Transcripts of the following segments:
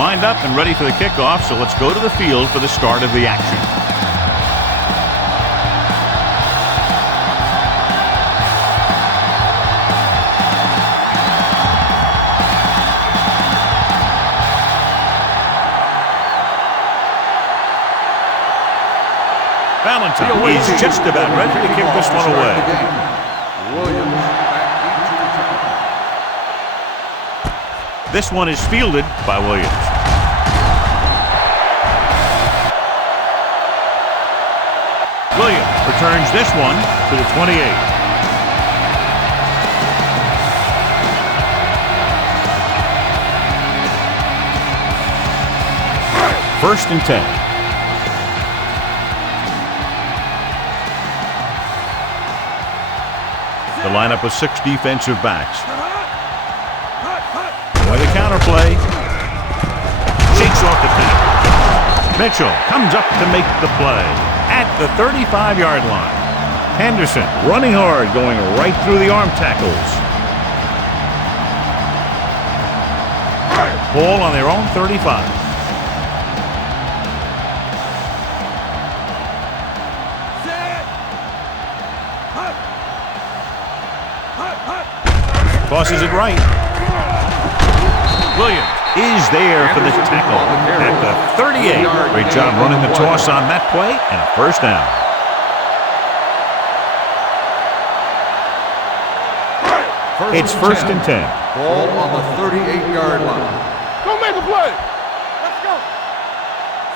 lined up and ready for the kickoff, so let's go to the field for the start of the action. Valentine is just about ready to kick this one away. This one is fielded by Williams. Williams returns this one to the 28. First and 10. The lineup with 6 defensive backs. With a counterplay. Shakes off the tackle. Mitchell comes up to make the play at the 35-yard line. Henderson running hard, going right through the arm tackles. Ball on their own 35. Tosses it right. Williams is there for the tackle at the 38. Great job running the toss on that play, and a first down. It's first and 10. Ball on the 38-yard line. Go make a play. Let's go.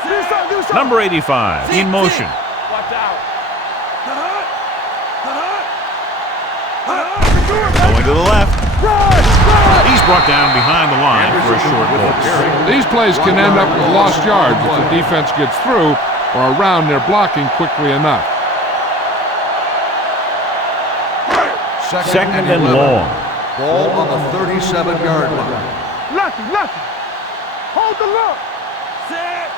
Do something. Number 85 in motion. Watch out. Going to the left. He's brought down behind the line for a short loss. These plays can end up with lost yards if the defense gets through or around their blocking quickly enough. Second and long. Ball on the 37-yard line. Lucky. Hold the look. Set.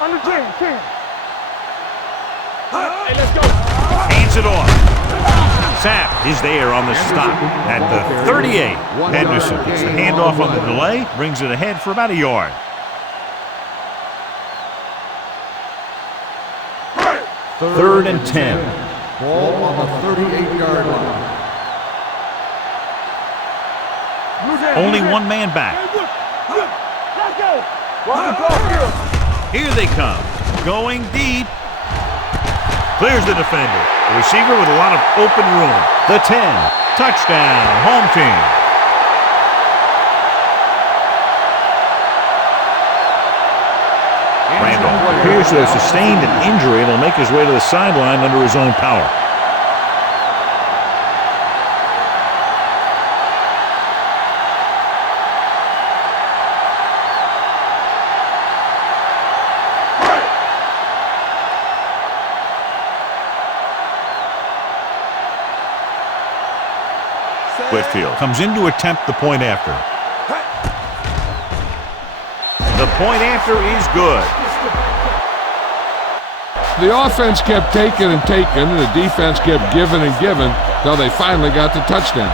On the 10. Hey, let's go. Hands it off. Sapp is there on the stop at the 38. Henderson gets the handoff on the delay, brings it ahead for about a yard. Third and 10. Ball on the 38-yard line. Only one man back. Here they come. Going deep. Clears the defender. The receiver with a lot of open room. The 10. Touchdown. Home team. Randall appears to have sustained an injury and will make his way to the sideline under his own power. Whitfield comes in to attempt the point after. The point after is good. The offense kept taking and taking, and the defense kept giving and giving until they finally got the touchdown.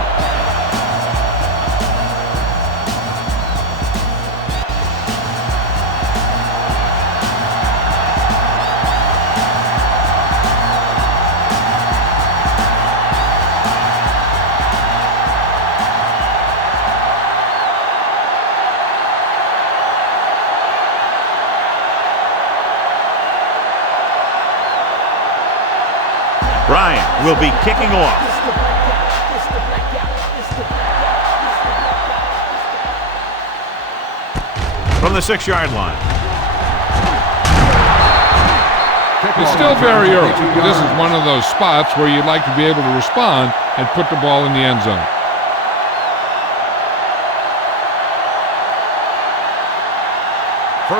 Bryant will be kicking off. From the 6-yard line. It's still very early. This is one of those spots where you'd like to be able to respond and put the ball in the end zone.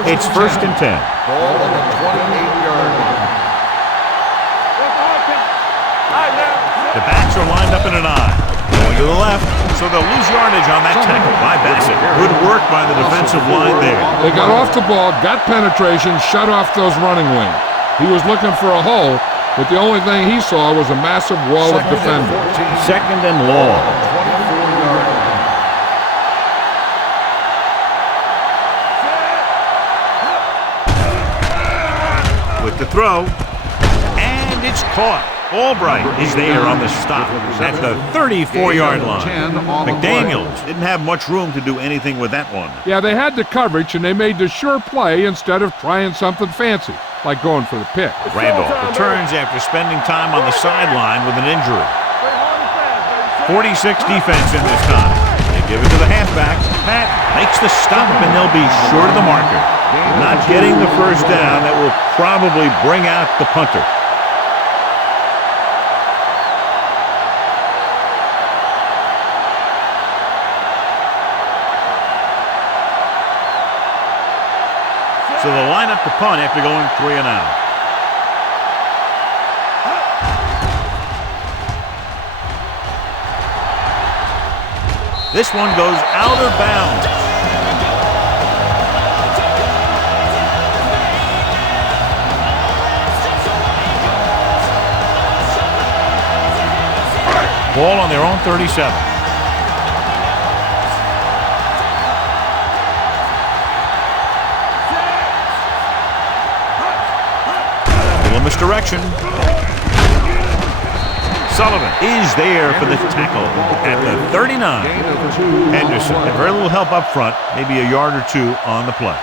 It's first and 10. Ball on the 28-yard line. The backs are lined up in an eye. Going to the left, so they'll lose yardage on that tackle by Bassett. Good work by the defensive line there. They got off the ball, got penetration, shut off those running wings. He was looking for a hole, but the only thing he saw was a massive wall of defenders. Second and long. throw. And it's caught. Albright is there on the stop at the 34-yard line. McDaniels didn't have much room to do anything with that one. Yeah, they had the coverage, and they made the sure play instead of trying something fancy, like going for the pick. Randolph returns after spending time on the sideline with an injury. 46 defense in this time. They give it to the halfback. Pat makes the stop, and they'll be short of the marker. Not getting the first down, that will probably bring out the punter. So they'll line up the punt after going 3 and out. This one goes out of bounds. Ball on their own 37. Misdirection. Sullivan is there for the tackle at the 39. Henderson had very little help up front, maybe a yard or two on the play.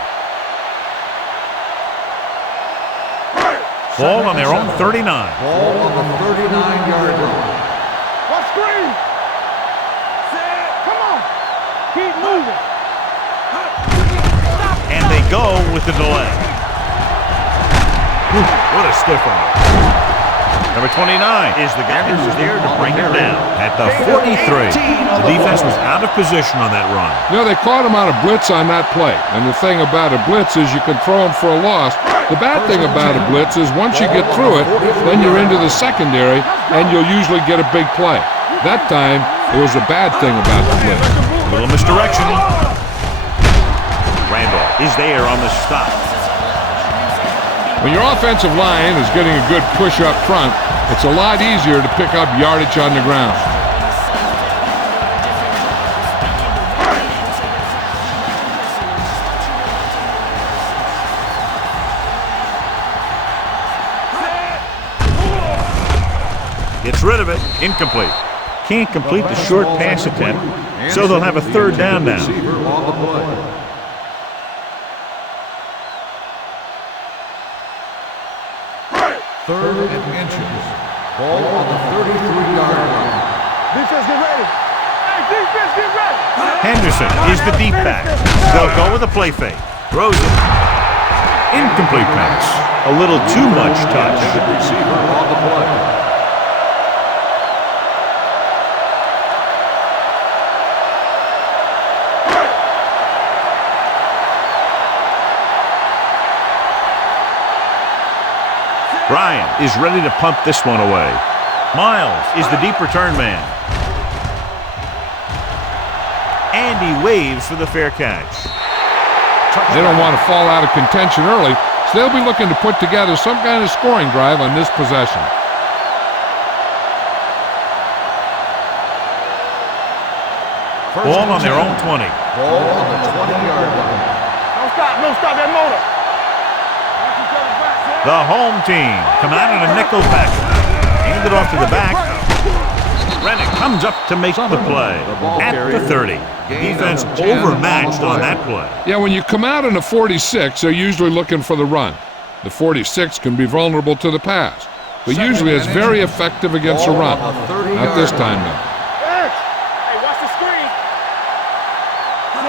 Ball on their own 39. Ball on the 39-yard line. What screen? Come on. Keep moving. And they go with the delay. What a stiff one. Number 29 is the guy who's there to bring him down at the 43. The defense was out of position on that run. You know, they caught him out of blitz on that play. And the thing about a blitz is you can throw him for a loss. The bad thing about a blitz is once you get through it, then you're into the secondary, and you'll usually get a big play. That time, it was a bad thing about the blitz. A little misdirection. Randolph is there on the stop. When your offensive line is getting a good push up front, it's a lot easier to pick up yardage on the ground. Gets rid of it. Incomplete. Can't complete the short pass attempt, so they'll have a third down now. Third and inches. Ball on the 33-yard line. Defense, get ready. Hey, defense, get ready. Henderson is the deep back. They'll go with a play fake. Throws it. Incomplete pass. A little too much touch. Receiver on the play. Ryan is ready to punt this one away. Miles is the deep return man. And he waves for the fair catch. They don't want to fall out of contention early, so they'll be looking to put together some kind of scoring drive on this possession. Ball on their own 20. Ball on the 20-yard line. Don't stop that motor. The home team come out in a nickel package. Hand it off to the back. Rennick comes up to make the play at the 30. Defense overmatched on that play. Yeah, when you come out in a 46, they're usually looking for the run. The 46 can be vulnerable to the pass, but usually it's very effective against the run. Not this time, though. Hey, watch the screen.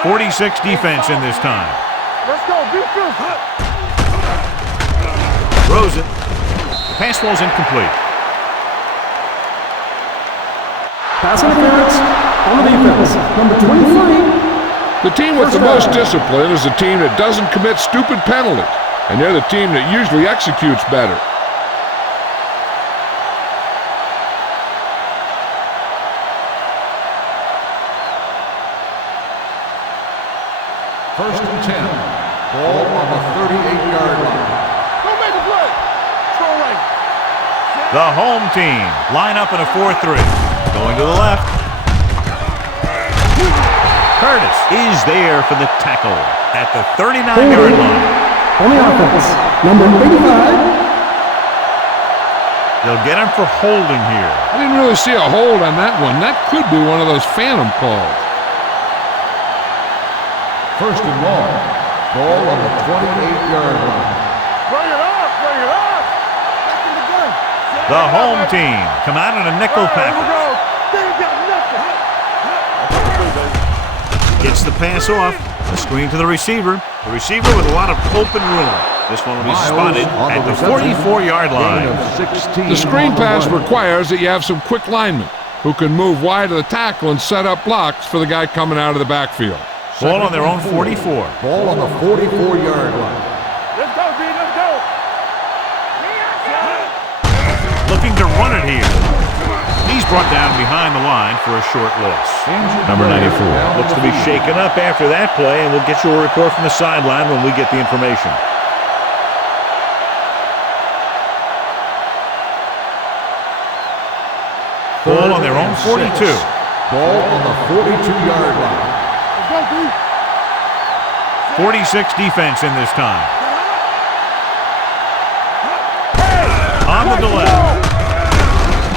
46 defense in this time. Let's go, defense. Throws it. The pass falls incomplete. Pass interference on the defense. Number 23. The team with the most discipline is the team that doesn't commit stupid penalties, and they're the team that usually executes better. First and 10. Ball on the 38-yard line. Don't make a play. Throw right. The home team line up in a 4-3. Going to the left. Curtis is there for the tackle at the 39-yard line. On the offense, number 85, They'll get him for holding here. I didn't really see a hold on that one. That could be one of those phantom calls. First and long. Ball on the 28-yard line. Bring it up! Bring it up! Back in the gun. The home team come out in a nickel Here we package. go. They ain't got nothing. Gets the pass off. The screen to the receiver. The receiver with a lot of open room. This one will be spotted at the 44-yard line. The screen pass requires that you have some quick linemen who can move wide of the tackle and set up blocks for the guy coming out of the backfield. Ball on their own 44. Ball on the 44-yard line. Let's go, B. Let's go. Looking to run it here. He's brought down behind the line for a short loss. Number 94 looks to be shaken up after that play, and we'll get you a report from the sideline when we get the information. Ball on their own 42. Ball on the 42-yard line. Let's go, B. 46 defense in this time. On the delay.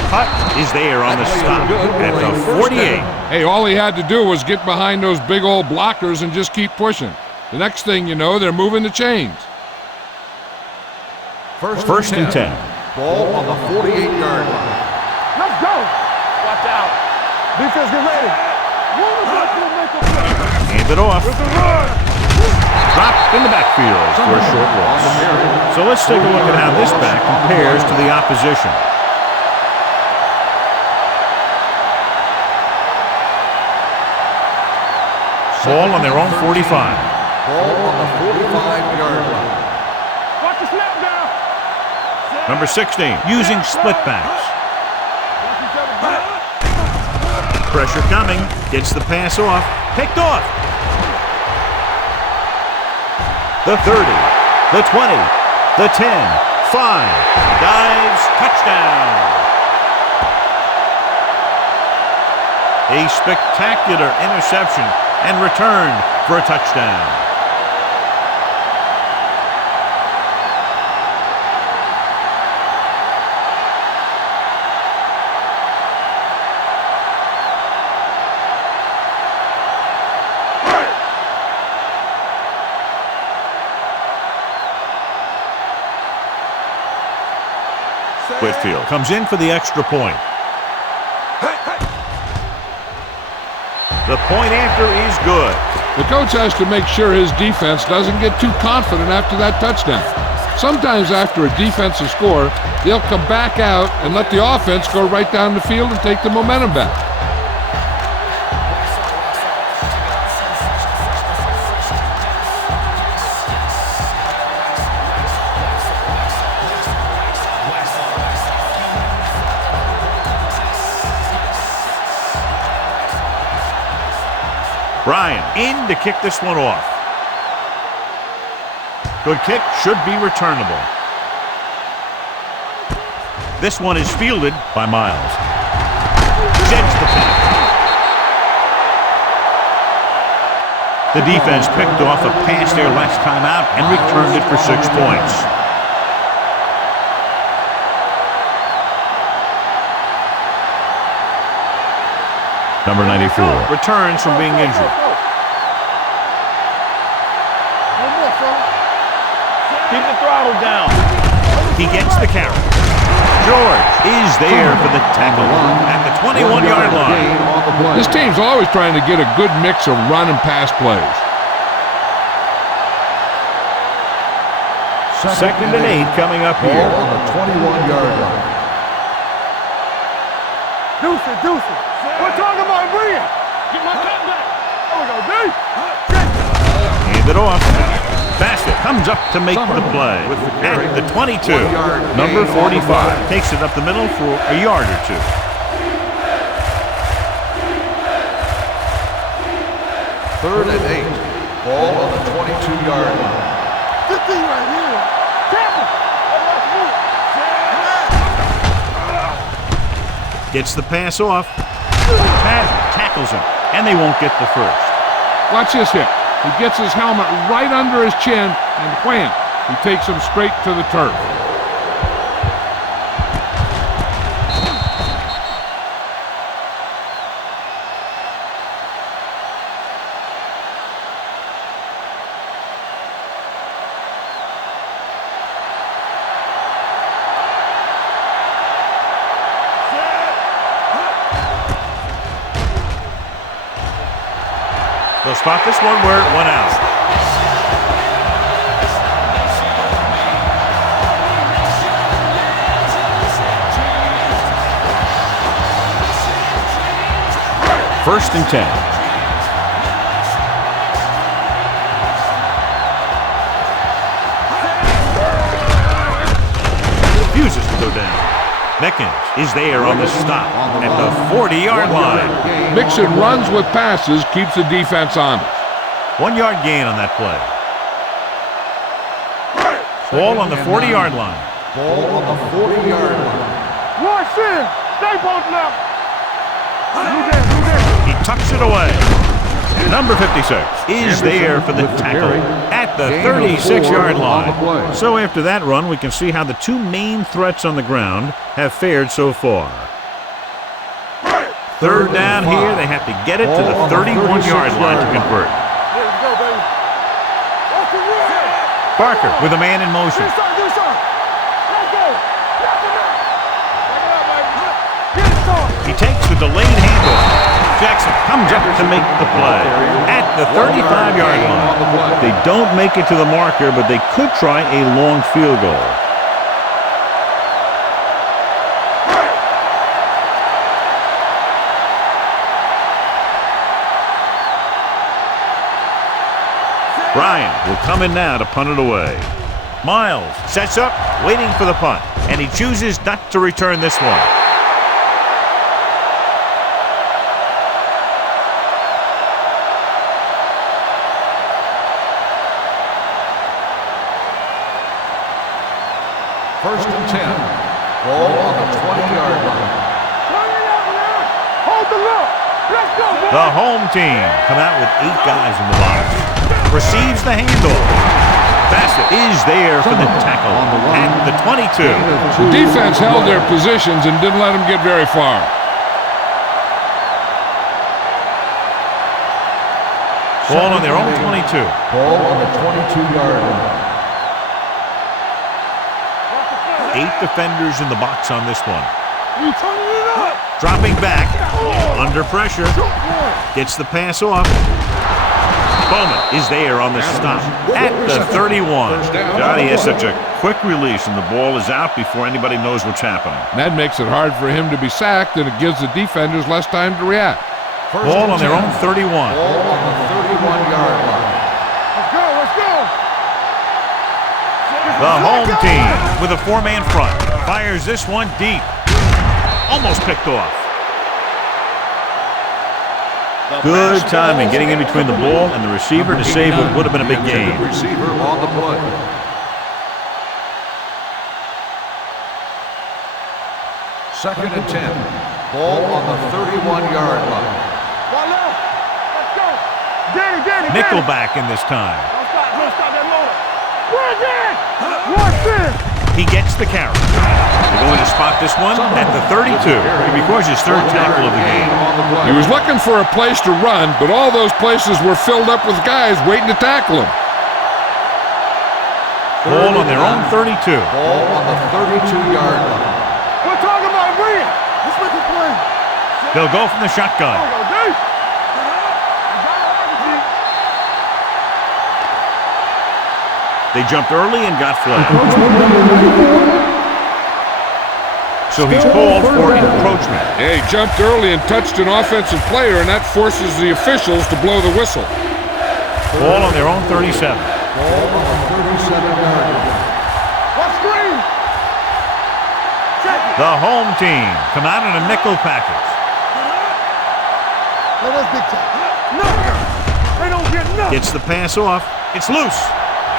Cut is there on the stop at the 48. Hey, all he had to do was get behind those big old blockers and just keep pushing. The next thing you know, they're moving the chains. First and 10. Ball on the 48-yard line. Let's go. Watch out. Defense, get ready. One of us will make a play. Hand it off. It's a run. Dropped in the backfield for a short loss. So let's take a look at how this back compares to the opposition. Ball on their own 45. Ball on the 45-yard line. Watch the snap down. Number 16 using split backs. Pressure coming. Gets the pass off. Picked off. The 30. The 20. The 10. 5. Dives. Touchdown. A spectacular interception and return for a touchdown. Whitfield comes in for the extra point. The point after is good. The coach has to make sure his defense doesn't get too confident after that touchdown. Sometimes after a defensive score, they'll come back out and let the offense go right down the field and take the momentum back. Bryan in to kick this one off. Good kick, should be returnable. This one is fielded by Miles. Jets the pass. The defense picked off a pass there last time out and returned it for 6 points. Number 94 returns from being injured. One more, son. Keep the throttle down. He gets the carry. George is there for the tackle at the 21-yard line. This team's always trying to get a good mix of run and pass plays. Second and 8 coming up here. Ball on the 21-yard line. Deuce it, deuce it. We're talking about bring it. Get my cut back. There we go, B. Hand it off. Bassett comes up to make the play at the 22. Number 45 takes it up the middle for a yard or two. Third and 8. Ball on the 22-yard line. Good thing right here. Tackle. Gets the pass off. Madden tackles him, and they won't get the first. Watch this hit. He gets his helmet right under his chin, and wham, he takes him straight to the turf. spot this one where it went out. First and 10. Refuses to go down. Mickens is there on the stop at the 40-yard line. Mixon runs with passes, keeps the defense honest. 1 yard gain on that play. Ball on the 40-yard line. Ball on the 40-yard line. Rush in. Stay both left. He tucks it away. Number 56 is there for the tackle at the 36-yard line. So after that run, we can see how the two main threats on the ground have fared so far. Third down here, they have to get it to the 31-yard line to convert. Barker with a man in motion. He takes the delayed handoff. Jackson comes up to make the play at the 35-yard line. They don't make it to the marker, but they could try a long field goal. Ryan will come in now to punt it away. Miles sets up, waiting for the punt, and he chooses not to return this one. First and 10. Ball on the 20-yard line. Hold the look. Let's go. The home team come out with 8 guys in the box. Receives the handoff. Bassett is there for the tackle at the 22. The defense held their positions and didn't let them get very far. Ball on their own 22. Ball on the 22-yard line. 8 defenders in the box on this one. You turning it up. Dropping back, under pressure, gets the pass off. Bowman is there on the stop at the 31. Johnny has such a quick release, and the ball is out before anybody knows what's happening. That makes it hard for him to be sacked, and it gives the defenders less time to react. Ball on their own 31. Ball on the 31-yard line. Let's go. Let's go. The home team with a 4-man front fires this one deep. Almost picked off. Good timing getting in between the ball and the receiver to save what would have been a big gain. Receiver on the play. Second and 10. Ball on the 31-yard line. One left. Let's go. Danny. Nickelback in this time. Don't stop that loader. Bring it. Rush in. He gets the carry. They're going to spot this one at the 32. Because his third tackle of the game. He was looking for a place to run, but all those places were filled up with guys waiting to tackle him. Ball on their own 32. Ball on the 32-yard line. We're talking about Rhea. Let's make a play. They'll go from the shotgun. They jumped early and got flagged. So he's called for encroachment. Yeah, he jumped early and touched an offensive player, and that forces the officials to blow the whistle. Ball on their own 37. Ball on the 37-yard line. What screen? The home team come out in a nickel package. Let us dictate. Nothing. They don't get nothing. Gets the pass off. It's loose.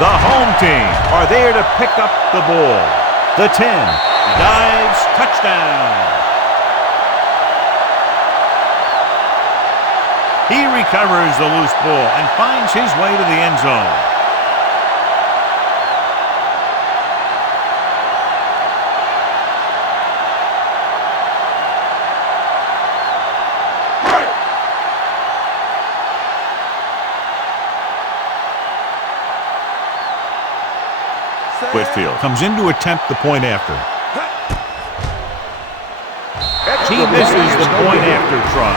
The home team are there to pick up the ball. The 10 dives, touchdown. He recovers the loose ball and finds his way to the end zone. Whitfield comes in to attempt the point after. He misses the point after try.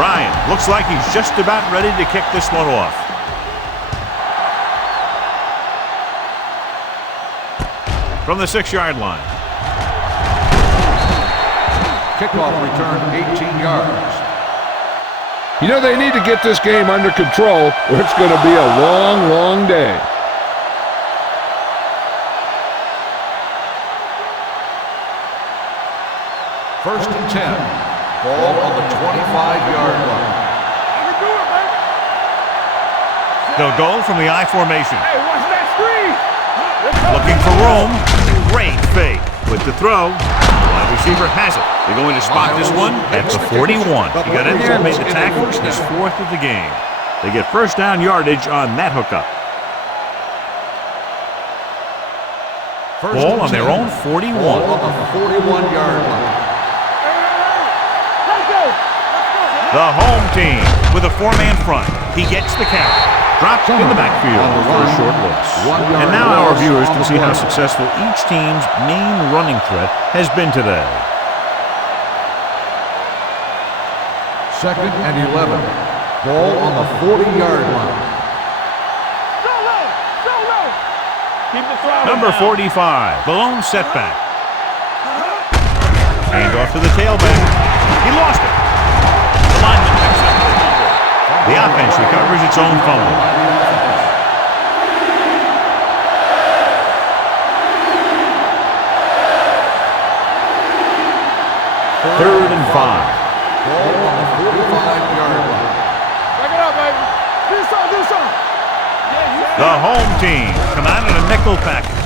Bryant looks like he's just about ready to kick this one off. From the 6-yard line. Kickoff return 18 yards. You know, they need to get this game under control or it's going to be a long, long day. First and 10. Ball on the 25-yard line. They'll go from the I formation. Hey, watch that screen. Looking for room. Great fake. With the throw. Wide receiver has it. They're going to spot this one at the 41. He got in there and made the tackle. His 4th of the game. They get first down yardage on that hookup. Ball on their own 41. Ball on the 41-yard line. The home team with a 4-man front. He gets the carry. Dropped in the backfield for a short loss. And now our viewers can see how successful each team's main running threat has been today. Second and 11. Ball on the 40-yard line. Number 45, the lone setback. Hand off to the tailback. He lost it. The lineman picks up the fumble. The offense recovers its own fumble. Third and 5. Ball on the 45-yard line. Back it up, baby. Do something. The home team come out in a nickel package.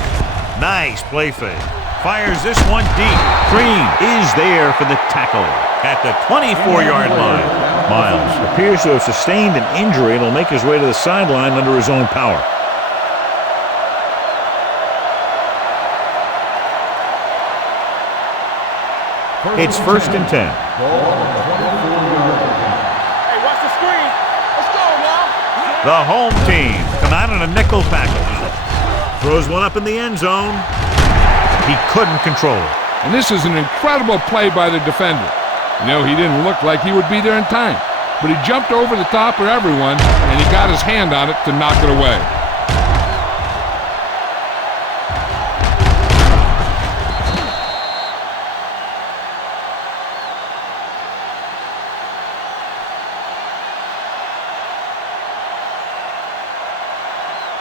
Nice play fake. Fires this one deep. Green is there for the tackle at the 24-yard line. Miles appears to have sustained an injury and will make his way to the sideline under his own power. It's first and 10. Ball on the 24-yard line. Hey, watch the screen. Let's go, now. The home team come out in a nickel package. Throws one up in the end zone. He couldn't control it. And this is an incredible play by the defender. You know, he didn't look like he would be there in time, but he jumped over the top of everyone, and he got his hand on it to knock it away.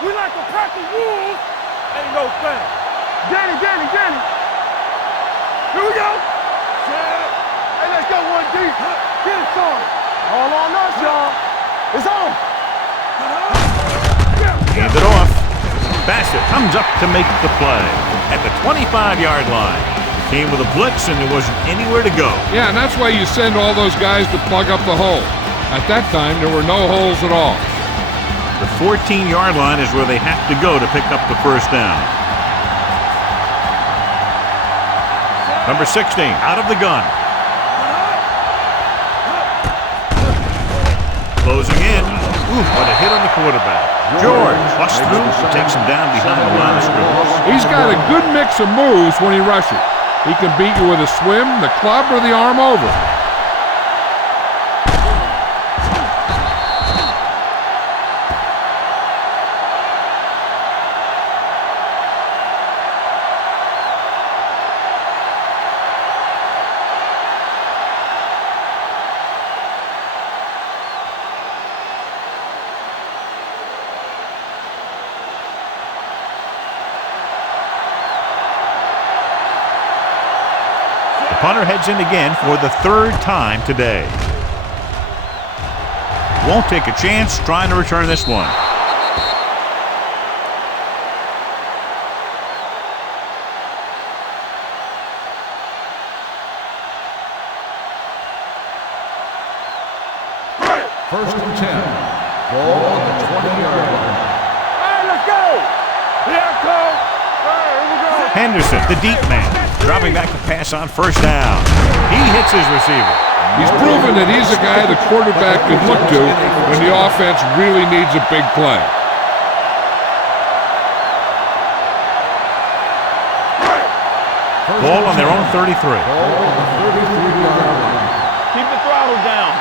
We like to pack the wolves. Ain't no thing. Danny. Here we go. Hey, let's go one deep. Get it started. All on us, y'all. It's on. Hand it off. Bassett comes up to make the play at the 25-yard line. Came with a blitz and there wasn't anywhere to go. Yeah, and that's why you send all those guys to plug up the hole. At that time, there were no holes at all. The 14-yard line is where they have to go to pick up the first down. Number 16, out of the gun. Closing in. Ooh, what a hit on the quarterback. George busts through, takes him down behind the line of scrimmage. He's got a good mix of moves when he rushes. He can beat you with a swim, the club, or the arm over. Punter heads in again for the 3rd time today. Won't take a chance trying to return this one. First and 10. Ball on the 20-yard line. Hey, let's go. Here it comes. Hey, here we go. Henderson, the deep man, dropping back to pass on first down. He hits his receiver. He's proven that he's a guy the quarterback can look to when the offense really needs a big play. Ball on their own 33. Ball on the 33-yard line. Keep the throttle down.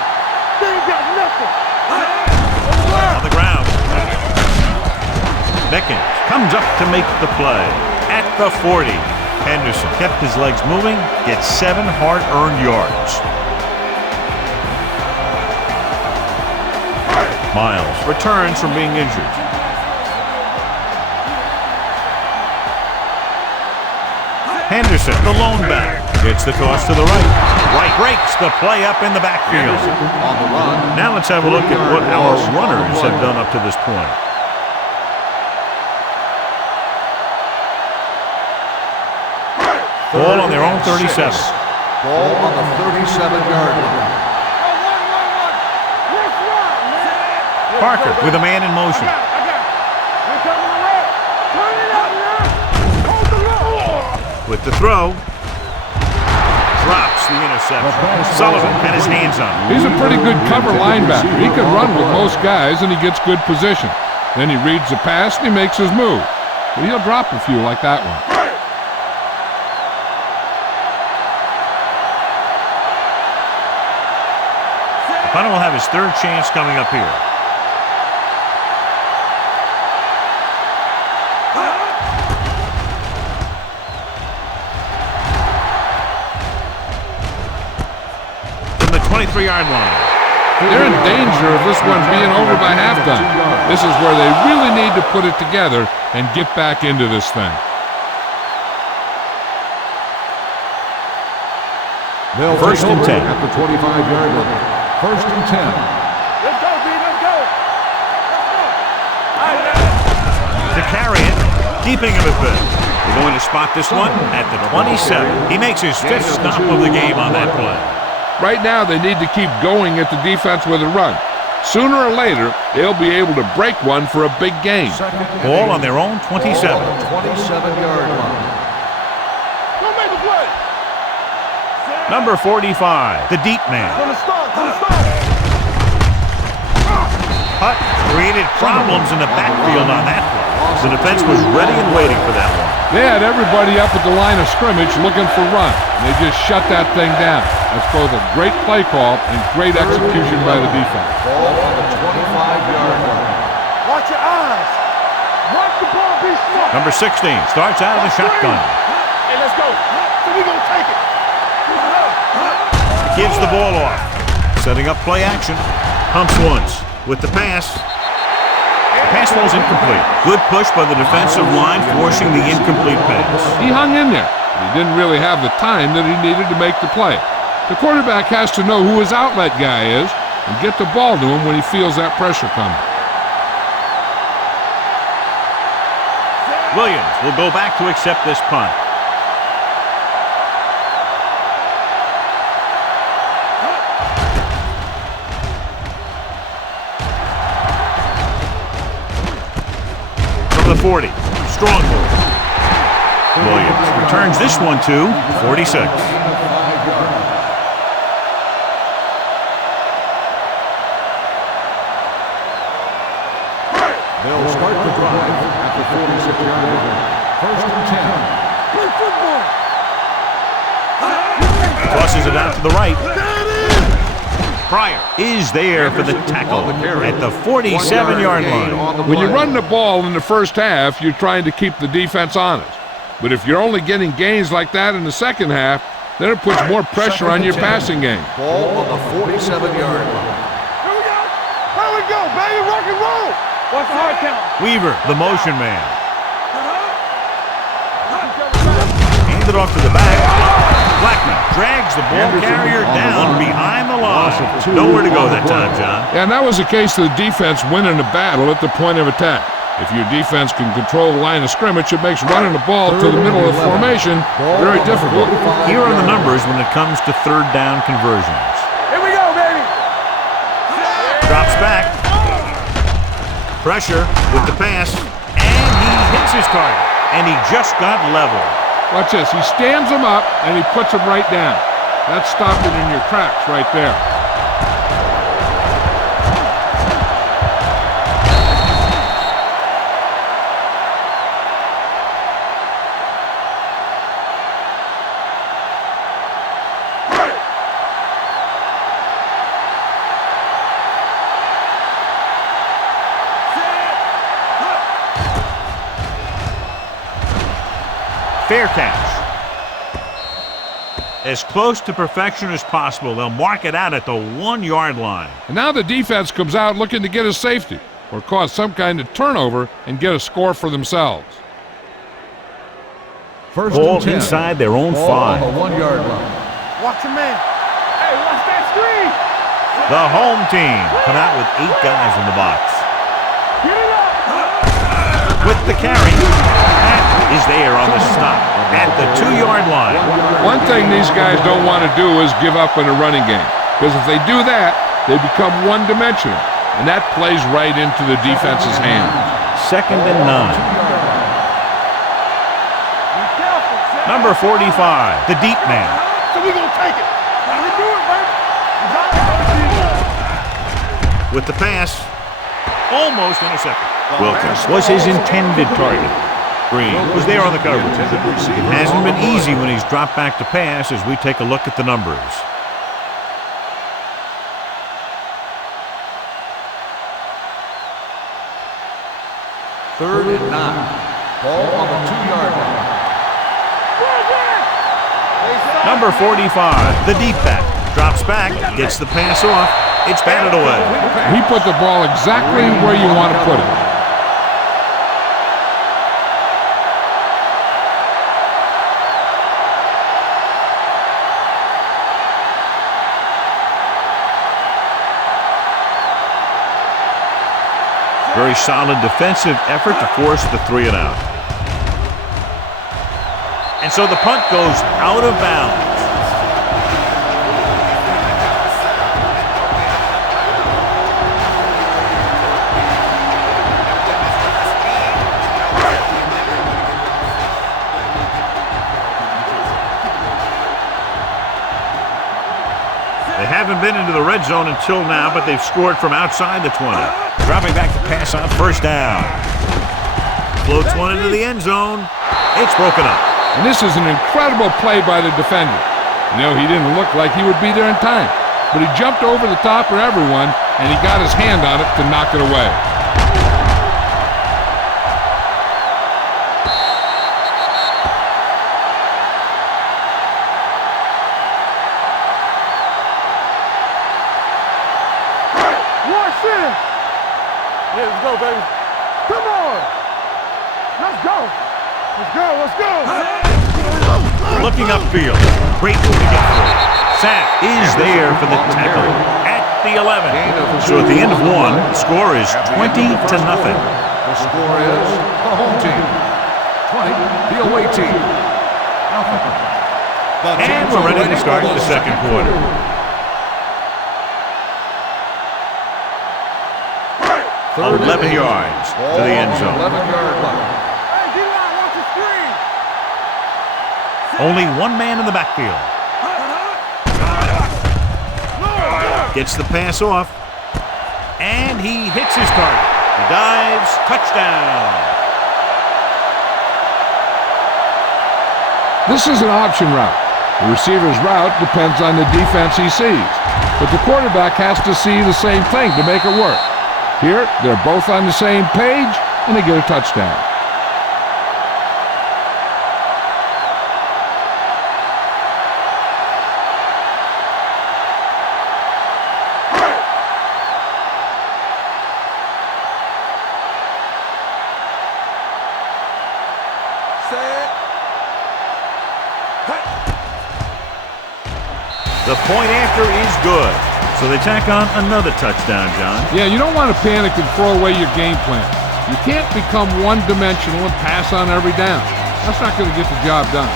Mickens comes up to make the play at the 40. Henderson kept his legs moving, gets 7 hard-earned yards. Miles returns from being injured. Henderson, the lone back, gets the toss to the right. Right breaks the play up in the backfield. On the run. Now let's have a look at what our runners have done up to this point. Ball on their own 37. Ball on the 37-yard line. Parker with a man in motion. With the throw. Drops the interception. Sullivan had his hands on him. He's a pretty good cover linebacker. He can run with most guys, and he gets good position. Then he reads the pass, and he makes his move. But he'll drop a few like that one. Hunter will have his third chance coming up here. From the 23-yard line. They're in danger of this one being over by halftime. This is where they really need to put it together and get back into this thing. They'll First and 10 at the 25-yard line. First and 10. Let's go, B, let's go. To carry it, keeping him at bay. They're going to spot this one at the 27. He makes his 5th stop of the game on that play. Right now, they need to keep going at the defense with a run. Sooner or later, they'll be able to break one for a big gain. Ball on their own 27. Ball on the 27-yard line. Go make the play. Number 45, the deep man. From the start. Hutt created problems in the backfield on that play. The defense was ready and waiting for that one. They had everybody up at the line of scrimmage looking for run. They just shut that thing down. That's both a great play call and great execution by the defense. Ball on the 25-yard line. Watch your eyes. Watch the ball be smart. Number 16 starts out of the shotgun. Hey, let's go. So we gonna take it. Gives the ball off. Setting up play action. Pumps once with the pass. The pass falls incomplete. Good push by the defensive line, forcing the incomplete pass. He hung in there. He didn't really have the time that he needed to make the play. The quarterback has to know who his outlet guy is and get the ball to him when he feels that pressure coming. Williams will go back to accept this punt. From the 40, strong move. Williams returns this one to 46. They'll start the drive at the 46-yard line. First and 10. Tosses it out to the right. Pryor is there for the tackle at the 47-yard line. When you run the ball in the first half, you're trying to keep the defense honest. But if you're only getting gains like that in the second half, then it puts more pressure on your passing game. Ball on the 47-yard line. Here we go, baby. Rock and roll. What's the hard count? Weaver, the motion man. Hand it off to the back. Blackman drags the ball carrier down behind the line. Nowhere to go that time, John. And that was a case of the defense winning the battle at the point of attack. If your defense can control the line of scrimmage, it makes running the ball to the middle of the formation very difficult. Here are the numbers when it comes to third down conversions. Here we go, baby. Drops back. Pressure with the pass. And he hits his target. And he just got level. Watch this. He stands him up, and he puts him right down. That's stopping in your tracks right there. Fair catch. As close to perfection as possible. They'll mark it out at the 1 yard line. And now the defense comes out looking to get a safety or cause some kind of turnover and get a score for themselves. First Ball and 10. inside their own Ball 5. on the 1 yard line. Watch your man. Hey, watch that screen. The home team come out with 8 guys in the box. Get it up. With the carry, Pat is there on the stop at the 2 yard line. One thing these guys don't want to do is give up in a running game, because if they do that, they become one-dimensional, and that plays right into the defense's hands. 2nd and 9. Be careful. Number 45, the deep man. So we gonna take it. How we do it, baby? With the pass, almost intercepted. Wilkins was his intended target. Green was there on the coverage. It hasn't been easy when he's dropped back to pass as we take a look at the numbers. Third and 9. Ball on the 2 yard line. Number 45, the deep back, drops back, gets the pass off. It's batted away. He put the ball exactly where you want to put it. Very solid defensive effort to force the 3 and out. And so the punt goes out of bounds. They haven't been into the red zone until now, but they've scored from outside the 20. Dropping back to pass on 1st down. Floats one into the end zone. It's broken up. And this is an incredible play by the defender. You know, he didn't look like he would be there in time, but he jumped over the top of everyone, and he got his hand on it to knock it away. Yeah, let's go, baby. Come on. Let's go. Let's go. Let's go. Looking upfield. Great move to get through. Sapp is there for the tackle at the 11. So at the end of 1, the score is 20-0. The score is the home team 20, the away team nothing. And we're ready to start the 2nd quarter. Third 11 and 8. yards to Ball the end on zone. 11-yard line. Hey, D-line, watch the screen. Only 1 man in the backfield. Gets the pass off. And he hits his target. He dives. Touchdown. This is an option route. The receiver's route depends on the defense he sees, but the quarterback has to see the same thing to make it work. Here, they're both on the same page, and they get a touchdown. The point after is good. So they tack on another touchdown, John. Yeah, you don't want to panic and throw away your game plan. You can't become one-dimensional and pass on every down. That's not going to get the job done.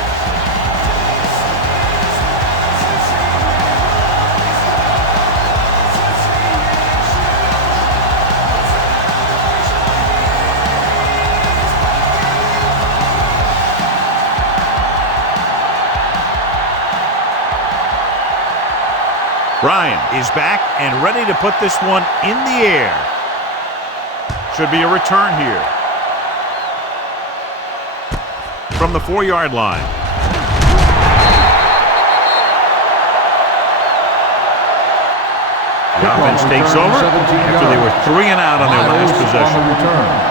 Ryan is back and ready to put this one in the air. Should be a return here. From the 4-yard line. The offense takes over after they were 3 and out on their last possession.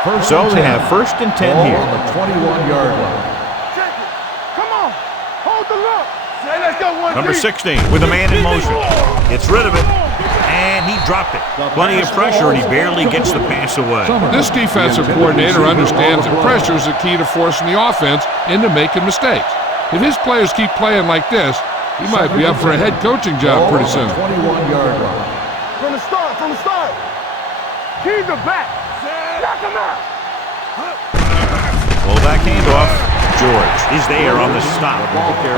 So they have 1st and 10 Ball here. on the 21-yard line. Check it. Come on. Hold the look. Hey, let's go one Number deep. 16 with a man in motion. Gets rid of it, and he dropped it. Plenty of pressure, and he barely gets the pass away. This defensive coordinator understands that pressure is the key to forcing the offense into making mistakes. If his players keep playing like this, he might be up for a head coaching job pretty soon. 21-yard line. From the start. Keep the back. Knock him out. Well, back handoff. George is there on the stop.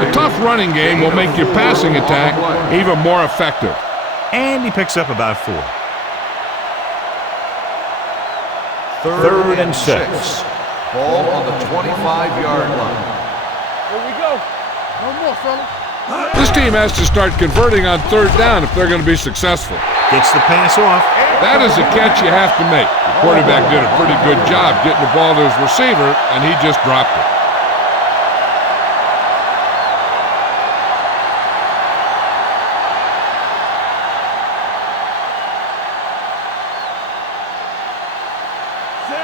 A tough running game will make your passing attack even more effective. And he picks up about 4. 3rd and 6. Ball on the 25-yard line. Here we go. No more, fella. This team has to start converting on 3rd down if they're going to be successful. Gets the pass off. That is a catch you have to make. The quarterback did a pretty good job getting the ball to his receiver, and he just dropped it.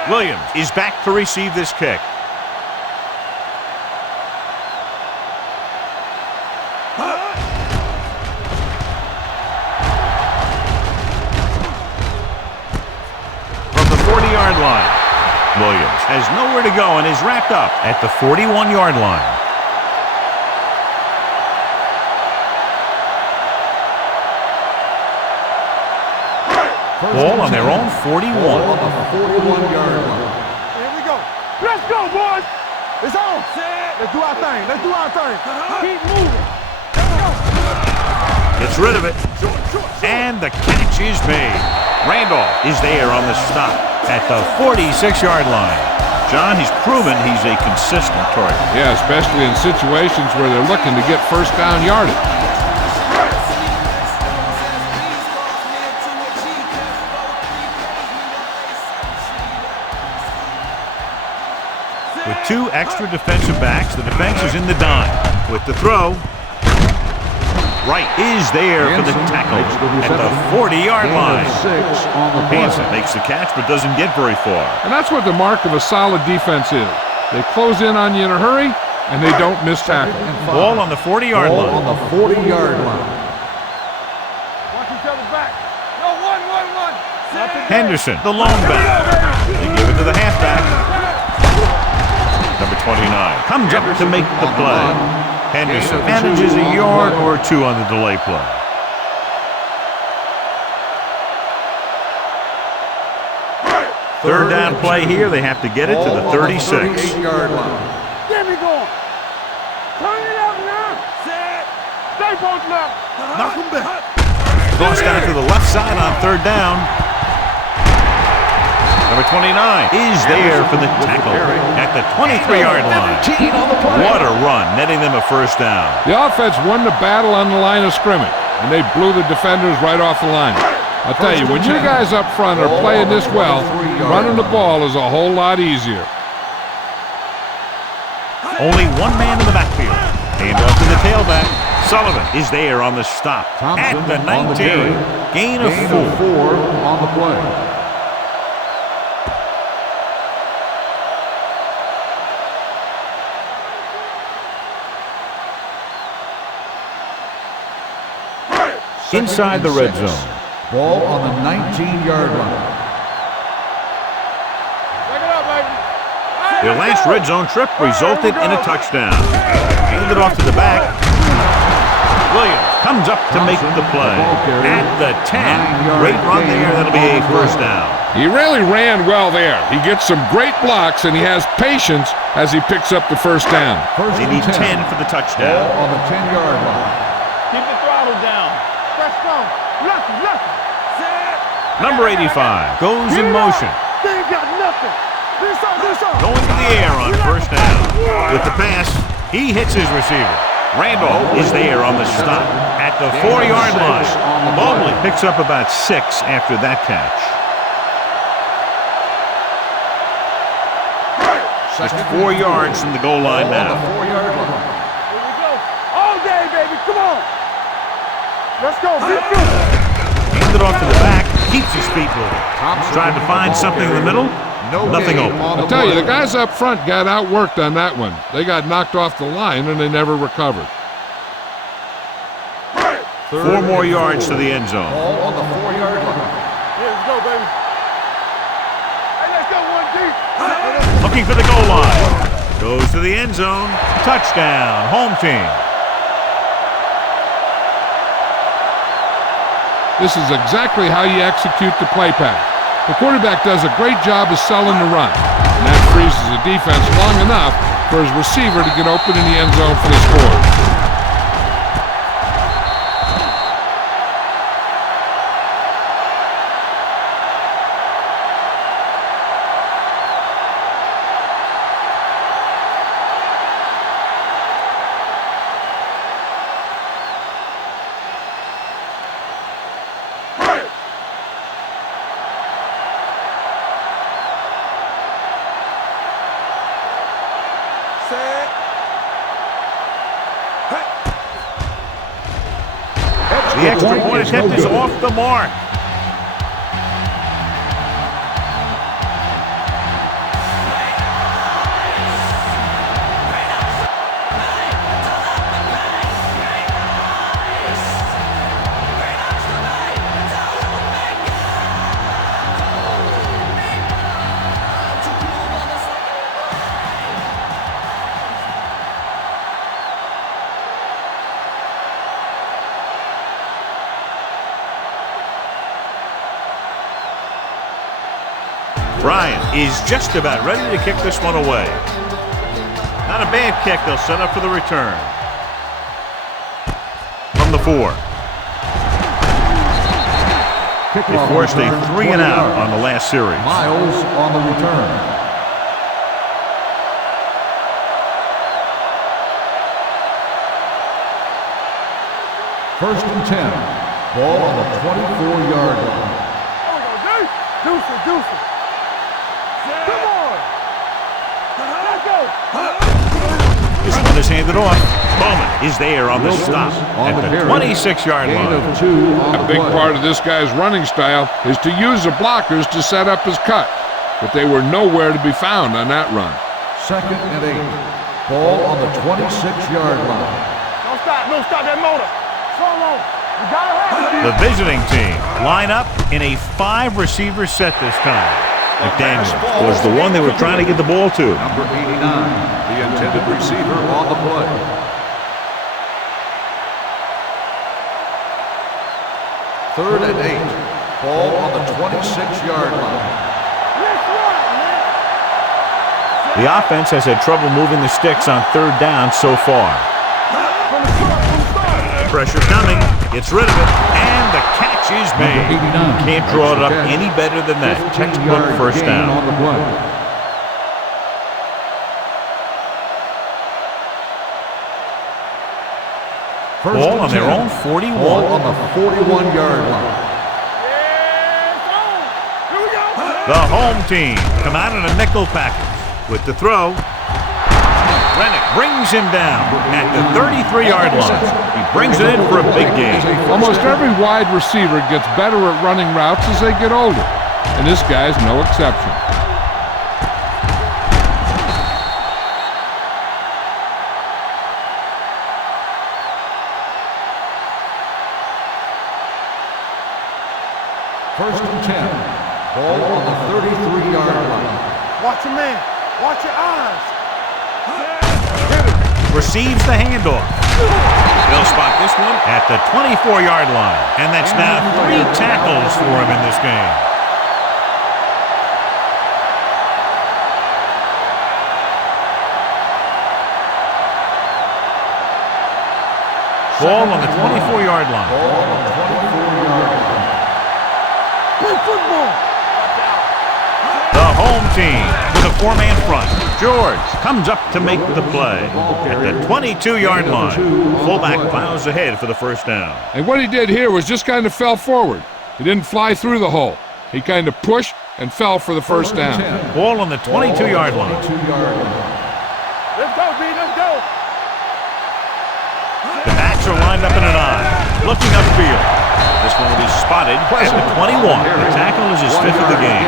Williams is back to receive this kick. From the 40-yard line, Williams has nowhere to go and is wrapped up at the 41-yard line. Ball on their own 41. Ball on the 41-yard line. Here we go. Let's go, boys. It's on. Let's do our thing. Keep moving. Gets rid of it. And the catch is made. Randolph is there on the stop at the 46-yard line. John, he's proven he's a consistent target. Yeah, especially in situations where they're looking to get 1st down yardage. With 2 extra defensive backs, the defense is in the dime. With the throw, Wright is there for the tackle at the 40-yard line. 6 on the play. Hansen makes the catch but doesn't get very far. And that's what the mark of a solid defense is. They close in on you in a hurry, and they don't miss tackle. Ball on the 40-yard Ball line. on the 40-yard line. Watch each other back. No, one. Henderson, the lone back. They give it to the halfback. Number 29 comes up to make the play. Henderson manages a yard or 2 on the delay play. Third down play here. They have to get it to the 36. 38-yard line. Get me going. Turn it up now. Stay posted up. Knock him back. Goes down to the left side on 3rd down. Number 29 is there for the tackle at the 23-yard line. What a run, netting them a 1st down. The offense won the battle on the line of scrimmage, and they blew the defenders right off the line. I'll tell you, when your guys up front are playing this well, running the ball is a whole lot easier. Only 1 man in the backfield. Hand off to the tailback. Sullivan is there on the stop at the 19. Gain of 4. 4 on the play. Inside the red zone. Ball on the 19-yard line. Check it out, baby. Their last red zone trip resulted in a touchdown. Handed off to the back. Williams comes up to make the play at the 10. Great run there. That'll be a 1st down. He really ran well there. He gets some great blocks, and he has patience as he picks up the 1st down. They need 10 for the touchdown. Ball on the 10-yard line. Keep the throttle down. Fresno. Lucky. Number 85 goes in motion. They ain't got nothing. This on. Going to the air on 1st down. With the pass, he hits his receiver. Randolph is there on the stop at the 4-yard line. Mobley picks up about 6 after that catch. Just 4 yards from the goal line now. 4-yard line. Here we go. All day, baby. Come on. Let's go. Be good. Handed off to the back. Keeps his feet moving. Trying to find something in the middle. Nothing gain open. on I tell you, the guys up front got outworked on that one. They got knocked off the line and they never recovered. 4 more yards to the end zone. Ball on the 4-yard line. Yeah, let's go, baby. Hey, let's go one deep. Looking for the goal line. Goes to the end zone. Touchdown, home team. This is exactly how you execute the play pass. The quarterback does a great job of selling the run, and that freezes the defense long enough for his receiver to get open in the end zone for the score. The extra point attempt is off the mark. Bryant is just about ready to kick this one away. Not a bad kick. They'll set up for the return. From the 4. They forced a 3 and out on the last series. Miles on the return. First and 10. Ball on the 24-yard line. There we go, Deuce it. Come on. Let's go. This one is handed off. Bowman is there on the stop at the 26-yard Gain line. of 2 on A the big play. part of this guy's running style is to use the blockers to set up his cut, but they were nowhere to be found on that run. Second and 8. Ball on the 26-yard line. Don't stop that motor. So long. You gotta have it. The visiting team line up in a 5-receiver set this time. McDaniel was the one they were trying to get the ball to. Number 89, the intended receiver on the play. Third and 8. Ball on the 26-yard line. Let's run, man. The offense has had trouble moving the sticks on 3rd down so far. From the start. Pressure coming. Gets rid of it. And the catch is made. 89. Can't draw it up any better than that. Textbook 15-yard first gain down. on the play. First Ball and on their 10. own 41. Ball on the 41-yard line. Yeah, on. Here we go. The home team come out in a nickel package. With the throw, Rennick brings him down at the 33-yard line. He brings it in for a big gain. Almost every wide receiver gets better at running routes as they get older, and this guy's no exception. First and 10. Ball on the 33-yard line. Watch your man. Watch your eyes. Receives the handoff. They'll spot this one at the 24-yard line. And that's now 3 tackles for him in this game. Ball on the 24-yard line. Ball on the 24-yard line. Play football. The home team with a 4-man front. George comes up to make the play at the 22-yard line. Fullback plows ahead for the first down. And what he did here was just kind of fell forward. He didn't fly through the hole. He kind of pushed and fell for the first down. Ball on the 22-yard line. 22-yard line. Let's go, B. Let's go. The backs are lined up in an I. Looking upfield. This one will be spotted at the 21. The tackle is his 5th of the game.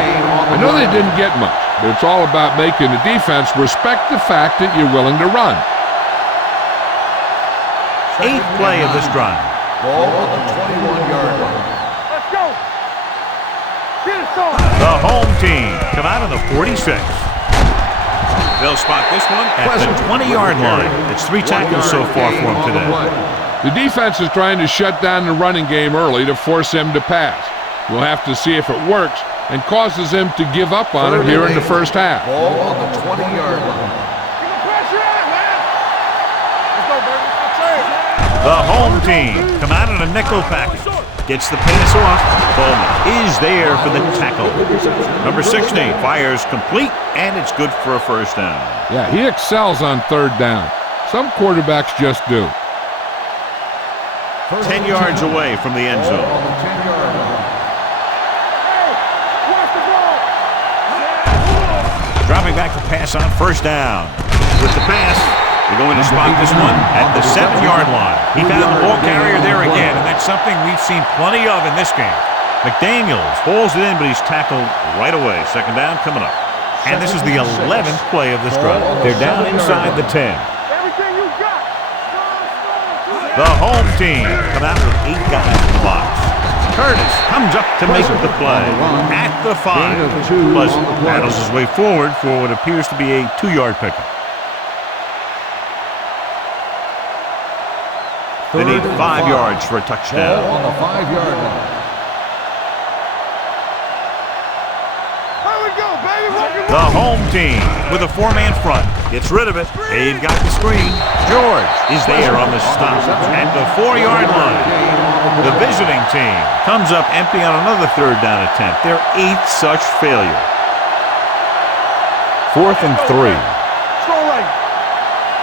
I know they didn't get much, but it's all about making the defense respect the fact that you're willing to run. 8th play of this drive. Ball on the 21-yard line. Let's go. Get it started. The home team come out of the 46. They'll spot this one at the 20-yard line. It's 3 tackles so far for him today. The defense is trying to shut down the running game early to force him to pass. We'll have to see if it works and causes him to give up on it here in the first half. Ball on the 20-yard line. Get the pressure out, man. Let's go, baby. Let's The home team come out in a nickel package. Gets the pass off. Bowman is there for the tackle. Number 16 fires complete, and it's good for a first down. Yeah, he excels on 3rd down. Some quarterbacks just do. 10 yards away from the end zone. On the 10-yard line. Hey, watch the ball. Dropping back to pass on 1st down. With the pass, they're going to spot this one at the 7-yard line. He found the ball carrier there again, and that's something we've seen plenty of in this game. McDaniels holds it in, but he's tackled right away. 2nd down coming up. And this is the 11th play of this drive. They're down inside the 10. Everything you got. The home team come out with 8 guys in the box. Curtis comes up to make the play at the 5. Pleasant battles his way forward for what appears to be a 2-yard pickup. They need 5 yards for a touchdown. Ball on the 5-yard line. Here we go, baby. Working The home team with a 4-man front gets rid of it. They've got the screen. George is there on the stop at the 4-yard line. The visiting team comes up empty on another 3rd down attempt. Their 8th such failure. 4th and 3. Strong leg.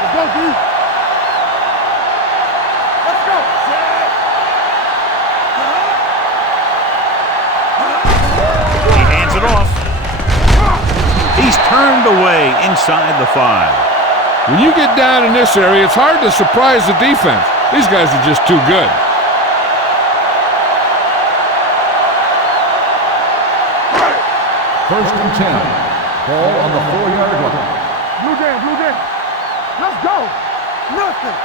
Let's go, D. Let's go. He hands it off. He's turned away inside the 5. When you get down in this area, it's hard to surprise the defense. These guys are just too good. First and 10. Ball on the 4-yard line. Blue jam. Let's go. Nothing.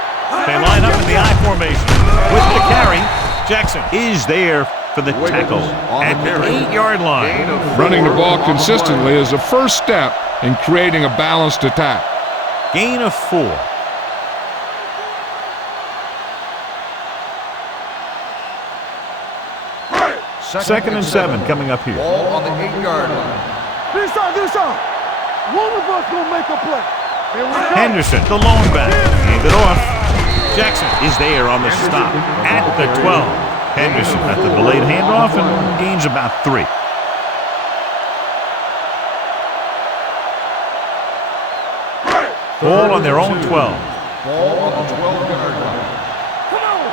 They line up in the I formation. With the carry, Jackson is there for the tackle at the 8-yard line. Running the ball consistently is the first step in creating a balanced attack. Gain of 4. Second and 7 coming up here. Ball on the 8-yard line. Do something. One of us gonna make a play. Here we go. Henderson, the lone back, hand it off. Jackson is there on the stop at the 12. Henderson at the delayed handoff and gains about 3. Ball on their own 12. Ball on the 12-yard line. Come on.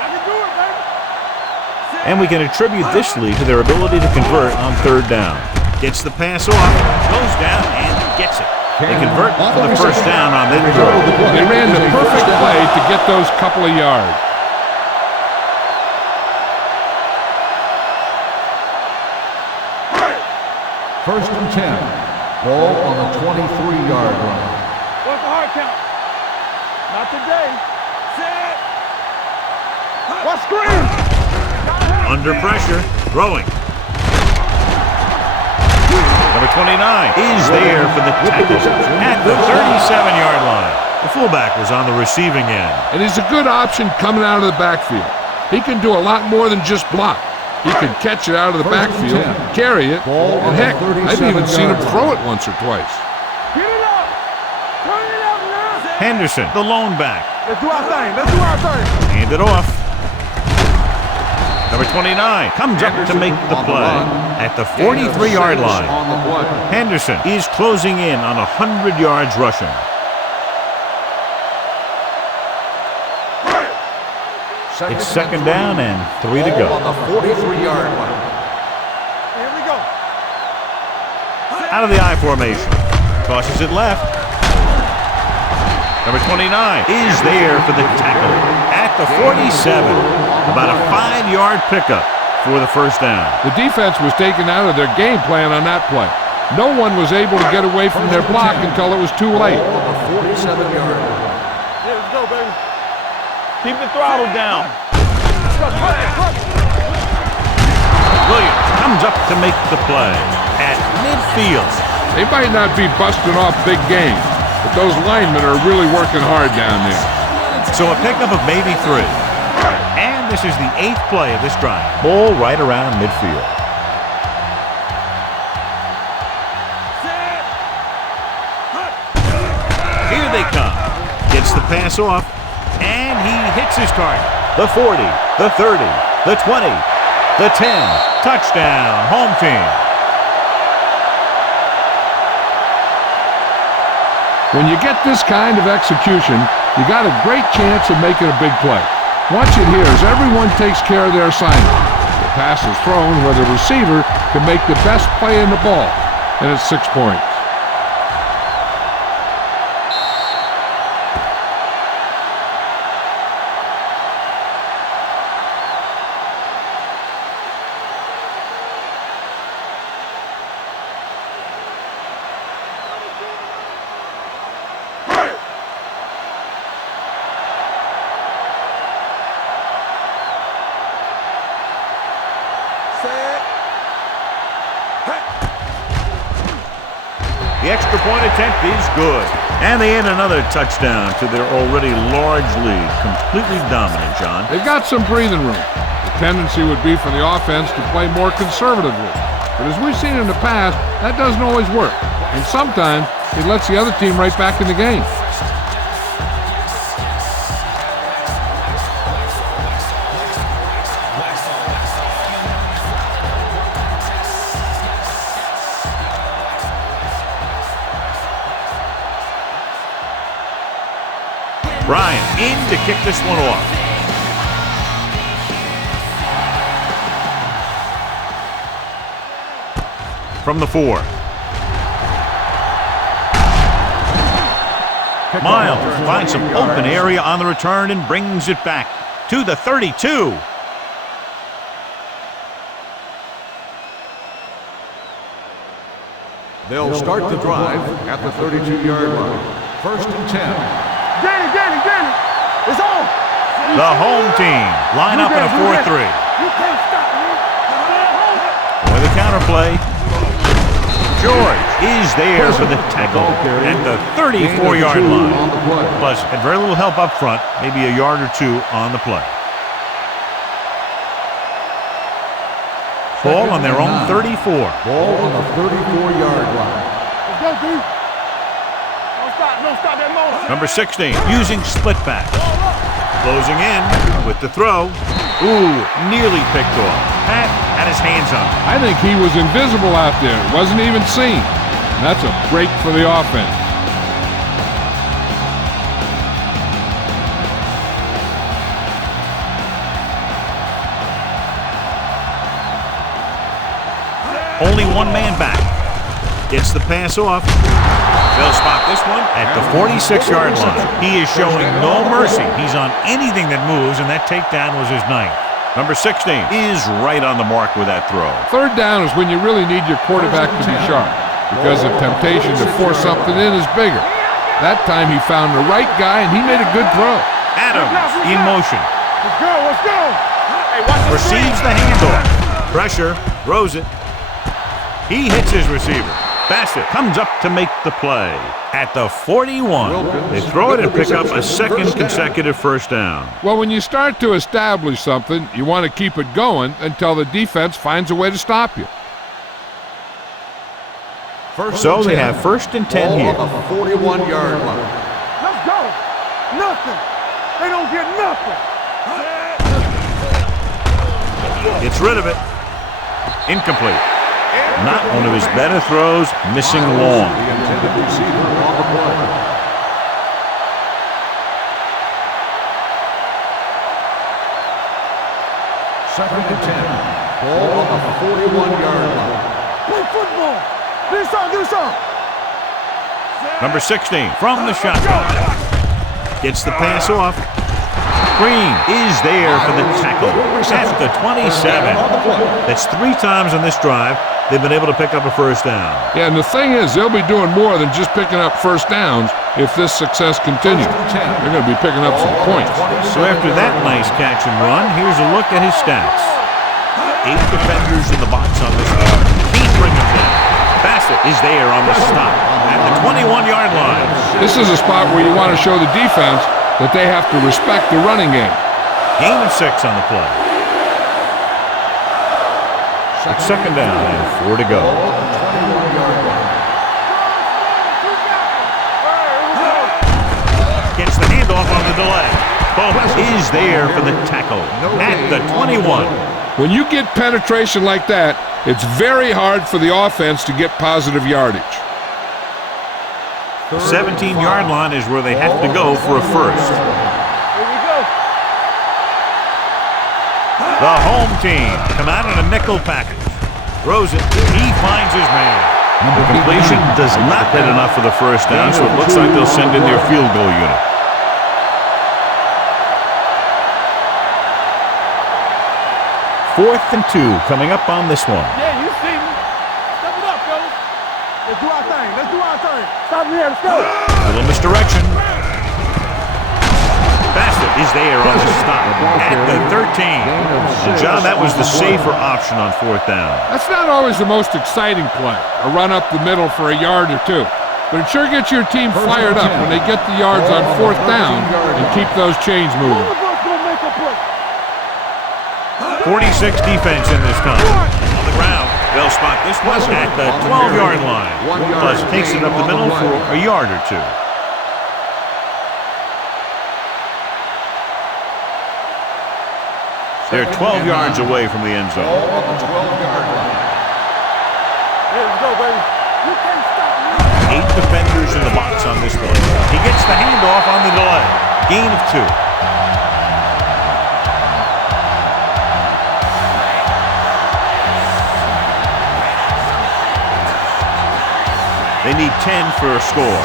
I can do it, baby. And we can attribute this lead to their ability to convert on 3rd down. Gets the pass off, goes down, and gets it. They convert for the first down on that throw. They ran the perfect play to get those couple of yards. First and 10. Ball on the 23-yard line. What's the hard count? Not today. Set. What screen? Under pressure, throwing. Number 29 is there for the tackle at the 37-yard line. The fullback was on the receiving end. And he's a good option coming out of the backfield. He can do a lot more than just block. He can catch it out of the backfield, carry it, and heck, I've even seen him throw it once or twice. Get it up. Turn it up now. Henderson, the lone back. Let's do our thing. Hand it off. Number 29 comes up to make the play at the 43-yard line. Henderson is closing in on 100 yards rushing. It's 2nd down and 3 to go. On the 43-yard line. Here we go. Out of the I formation. Tosses it left. Number 29 is there for the tackle at the 47. About a 5-yard pickup for the first down. The defense was taken out of their game plan on that play. No one was able to get away from their block until it was too late. 47-yard. Here we go, baby. Keep the throttle down. Williams comes up to make the play at midfield. They might not be busting off big games, but those linemen are really working hard down there. So a pickup of maybe 3. And this is the 8th play of this drive. Ball right around midfield. Here they come. Gets the pass off, and he hits his target. The 40, the 30, the 20, the 10. Touchdown, home team. When you get this kind of execution, you got a great chance of making a big play. Watch it here as everyone takes care of their assignment. The pass is thrown where the receiver can make the best play in the ball, and it's 6 points. The extra point attempt is good. And they add another touchdown to their already large lead. Completely dominant, John. They've got some breathing room. The tendency would be for the offense to play more conservatively. But as we've seen in the past, that doesn't always work. And sometimes it lets the other team right back in the game. Ryan in to kick this one off. From the 4. Miles finds some open area on the return and brings it back to the 32. They'll start the drive at the 32-yard line. 1st and 10. Danny, it's on. The home team line up in a 4-3. You can't stop me. With a counterplay, George is there for the tackle at the 34-yard line. Plus, had very little help up front, maybe a yard or 2 on the play. Ball on their own 34. Ball on the 34-yard line. Let's go, D. Don't stop that motion. Number 16, using split back. Closing in with the throw. Ooh, nearly picked off. Pat had his hands on it. I think he was invisible out there. Wasn't even seen. That's a break for the offense. Only one man back. Gets the pass off. They'll spot this one at the 46-yard line. He is showing no mercy. He's on anything that moves, and that takedown was his 9th. Number 16 is right on the mark with that throw. 3rd down is when you really need your quarterback to be sharp, because the temptation to force something in is bigger. That time he found the right guy, and he made a good throw. Adams in motion. Let's go. Hey, watch the Receives the handoff. Pressure, throws it. He hits his receiver. Bassett comes up to make the play at the 41. They throw it and pick up a 2nd consecutive first down. Well, when you start to establish something, you want to keep it going until the defense finds a way to stop you. So they have 1st and 10 here. On the 41-yard line. Let's go. Nothing. They don't get nothing. It's rid of it. Incomplete. Not one of his better throws, missing long. The intended receiver on the play. Second and 10. Ball on the 41-yard line. Play football. Do something. Number 16 from the shotgun. Gets the pass off. Green is there for the tackle at the 27. That's 3 times on this drive they've been able to pick up a first down. Yeah, and the thing is, they'll be doing more than just picking up first downs if this success continues. They're going to be picking up some points. So after that nice catch and run, here's a look at his stats. 8 defenders in the box on this one. Can't bring him down. Bassett is there on the stop at the 21-yard line. This is a spot where you want to show the defense that they have to respect the running game. Gain of 6 on the play. It's second down and 4 to go. Gets the handoff on the delay. Bowman is there for the tackle at the 21. When you get penetration like that, it's very hard for the offense to get positive yardage. The 17-yard line is where they have to go for a first. Here we go. The home team come out in a nickel package. Throws it. He finds his man. The completion does not hit enough for the first down, so it looks like they'll send in their field goal unit. Fourth and 2 coming up on this one. Yeah, you see me. Step it up, fellas. Let's do our thing. Let's do our thing. Stop here. Let's go. Little misdirection. Bassett is there on the stop at the 13. And John, that was the safer option on fourth down. That's not always the most exciting play, a run up the middle for a yard or 2. But it sure gets your team fired up when they get the yards on fourth down and keep those chains moving. 46 defense in this time. On the ground, they'll spot this one at the 12-yard line. Plus takes it up the middle for a yard or 2. They're 12 yards away from the end zone. On the 12-yard line. Here we go, baby. You can't stop me. 8 defenders in the box on this one. He gets the handoff on the delay. Gain of 2. They need 10 for a score.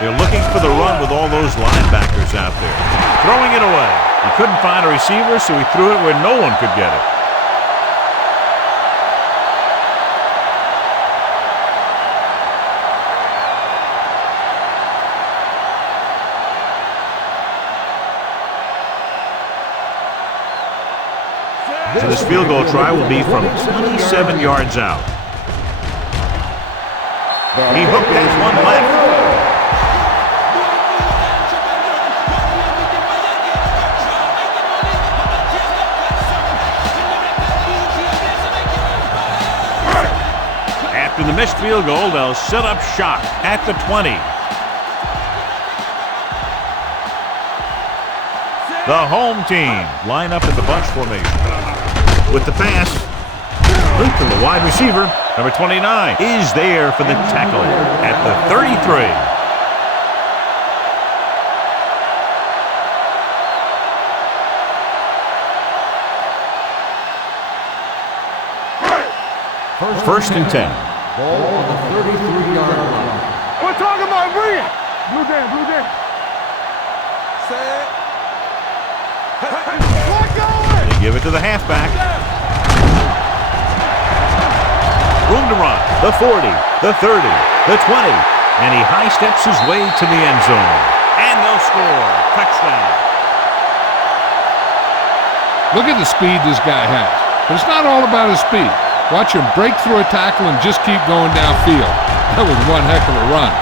They're looking for the run with all those linebackers out there. Throwing it away. He couldn't find a receiver, so he threw it where no one could get it. So this field goal try will be from 27 yards out. He hooked that one left. After the missed field goal, they'll set up shop at the 20. The home team line up in the bunch formation. With the pass, Luke from the wide receiver, number 29, is there for the tackle at the 33. First and 10. Ball on the 33-yard line. We're talking about bring it. Blue down, blue down. Set. What going? They give it to the halfback. Room to run. The 40, the 30, the 20. And he high steps his way to the end zone. And they'll score. Touchdown. Look at the speed this guy has. But it's not all about his speed. Watch him break through a tackle and just keep going downfield. That was one heck of a run.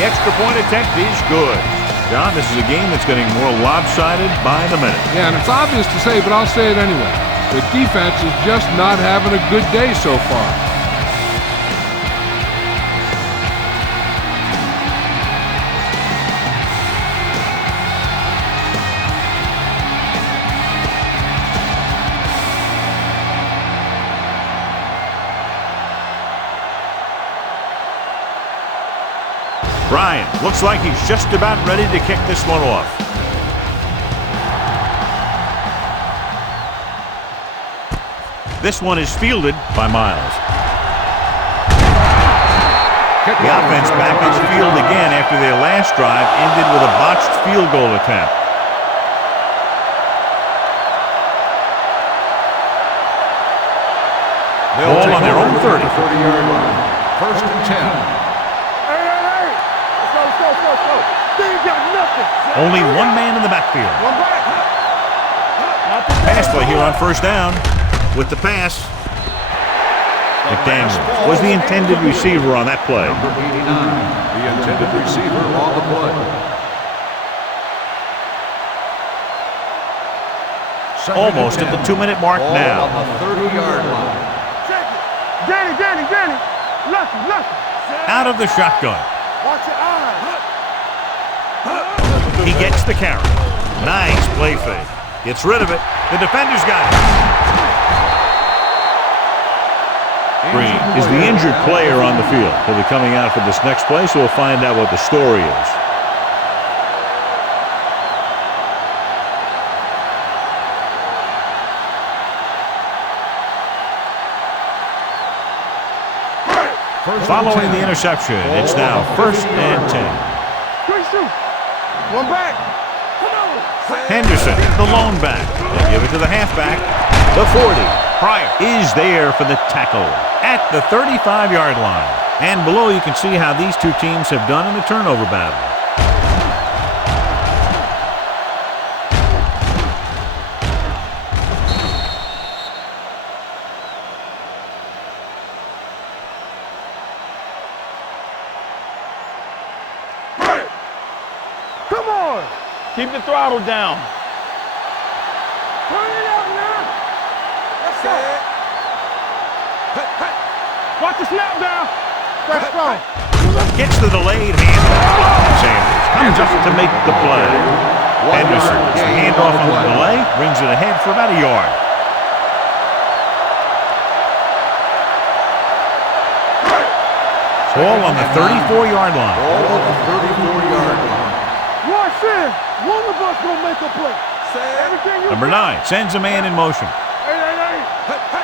The extra point attempt is good. John, this is a game that's getting more lopsided by the minute. Yeah, and it's obvious to say, but I'll say it anyway. The defense is just not having a good day so far. Ryan looks like he's just about ready to kick this one off. This one is fielded by Miles. The offense back on the field again after their last drive ended with a botched field goal attempt. Ball on their own 30. 30-yard line. First and 10. Hey. Let's go. They ain't got nothing. Only one man in the backfield. One back. Pass play here on first down with the pass. McDaniel was the intended receiver on that play. Number 89, the intended receiver on the play. Almost at the 2-minute mark Ball now. on the 30-yard line. Danny. Lucky. Out of the shotgun. Watch your eyes. He gets the carry. Nice play fake. Gets rid of it. The defender's got it. Green is the injured player on the field. He'll be coming out for this next play, so we'll find out what the story is. Following the interception, it's now first and 10. Quick shoot. One back. Henderson, the lone back. They give it to the halfback. The 40. Pryor is there for the tackle at the 35-yard line. And below you can see how these two teams have done in the turnover battle. Come on. Keep the throttle down. Turn it up now. Let's go. Watch the snap down. Let's go. Gets the delayed handoff. Sanders comes up to make the play. Henderson gets the handoff on the delay, brings it ahead for about a yard. Ball on the 34-yard line. Ball on the 34-yard line. Watch this. One of us gonna make a play. Everything you Number 9 sends a man in motion. Hey.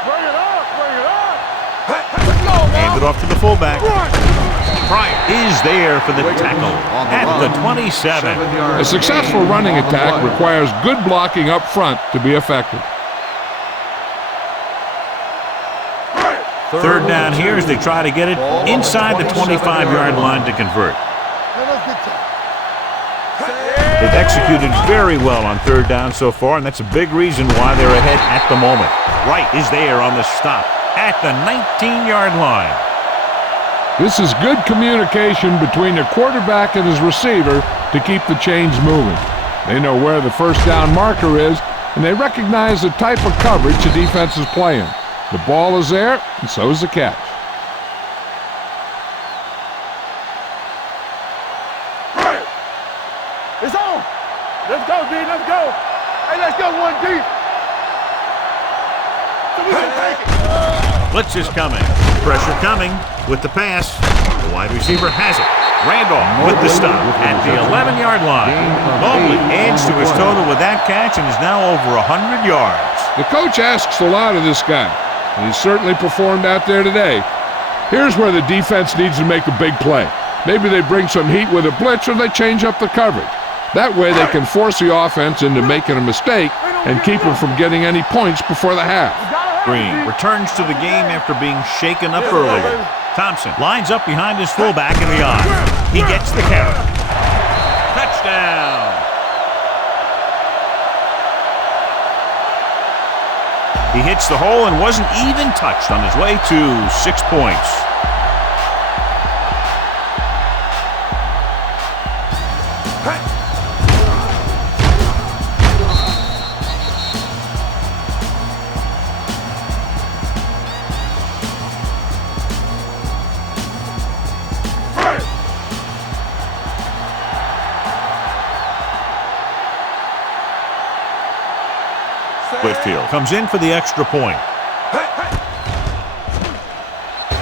Bring it up. Hand it off to the fullback. Pryor is there for the tackle at the 27. A successful running attack requires good blocking up front to be effective. Third down here as they try to get it inside the 25-yard line to convert. They've executed very well on third down so far, and that's a big reason why they're ahead at the moment. Wright is there on the stop at the 19-yard line. This is good communication between the quarterback and his receiver to keep the chains moving. They know where the first down marker is, and they recognize the type of coverage the defense is playing. The ball is there, and so is the catch. It's on. Let's go, D. Let's go. Hey, let's go one deep. So we can take it. Blitz is coming. Pressure coming with the pass. The wide receiver has it. Randolph with the stop at the 11-yard line. Mobley adds to his total with that catch and is now over 100 yards. The coach asks a lot of this guy, and he's certainly performed out there today. Here's where the defense needs to make a big play. Maybe they bring some heat with a blitz, or they change up the coverage. That way they can force the offense into making a mistake and keep them from getting any points before the half. Green returns to the game after being shaken up earlier. Thompson lines up behind his fullback in the eye. He gets the carry. Touchdown. He hits the hole and wasn't even touched on his way to 6 points. Whitfield comes in for the extra point.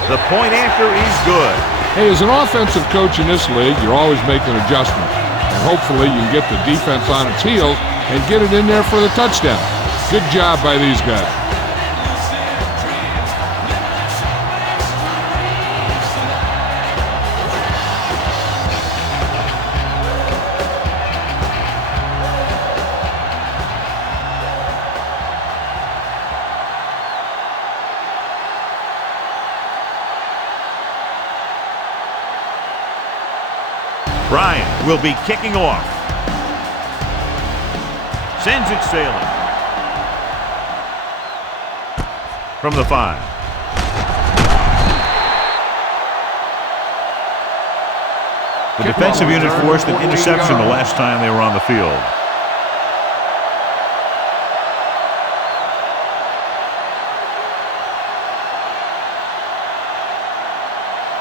The point after is good. Hey, as an offensive coach in this league, you're always making adjustments. And hopefully you can get the defense on its heels and get it in there for the touchdown. Good job by these guys. Bryant will be kicking off. Sends it sailing. From the 5. The defensive unit forced an interception the last time they were on the field.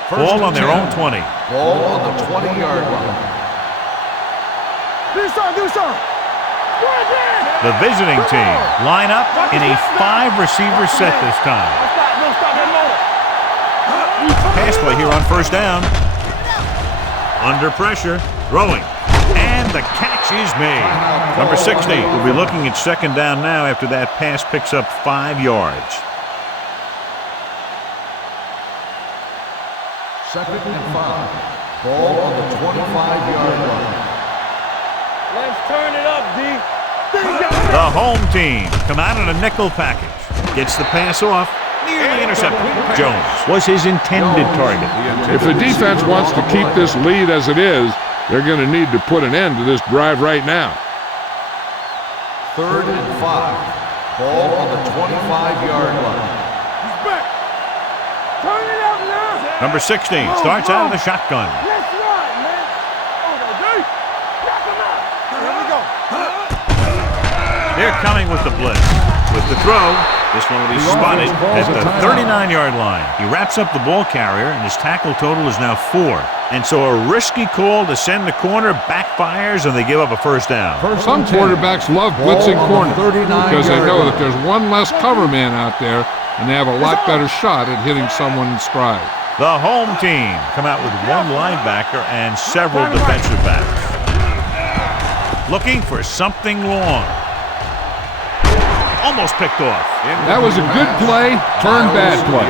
Ball on their own 20. Ball on the 20-yard line. Do something. The visiting team line up in a 5-receiver set this time. Pass play here on first down. Under pressure, throwing, and the catch is made. Number 60 will be looking at second down now after that pass picks up 5 yards. Second and 5. Ball on the 25-yard line. Let's turn it up, D. The home team come out in a nickel package. Gets the pass off. Nearly intercepted. Jones was his intended target. If the defense wants to keep this lead as it is, they're going to need to put an end to this drive right now. Third and 5. Ball on the 25-yard line. He's back. Turn it up now. Number 16 starts out of the shotgun. Let's run, man. Knock him out. Here we go. They're coming with the blitz. With the throw, this one will be spotted at the 39-yard line. He wraps up the ball carrier, and his tackle total is now 4. And so a risky call to send the corner backfires, and they give up a first down. Some quarterbacks love blitzing corners because they know that there's one less cover man out there, and they have a lot better shot at hitting someone in stride. The home team come out with one linebacker and several defensive backs. Looking for something long. Almost picked off. That was a good play, turned bad play.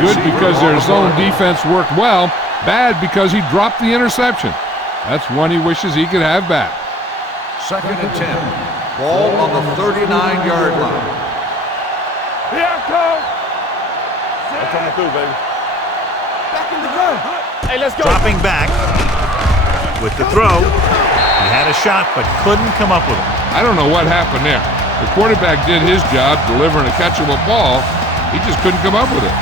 Good because their zone defense worked well, bad because he dropped the interception. That's one he wishes he could have back. Second and 10. Ball on the 39-yard line. Here I come. I'm coming through, baby. Back in the gun. Hey, let's go. Dropping back with the throw. He had a shot but couldn't come up with it. I don't know what happened there. The quarterback did his job delivering a catchable ball. He just couldn't come up with it.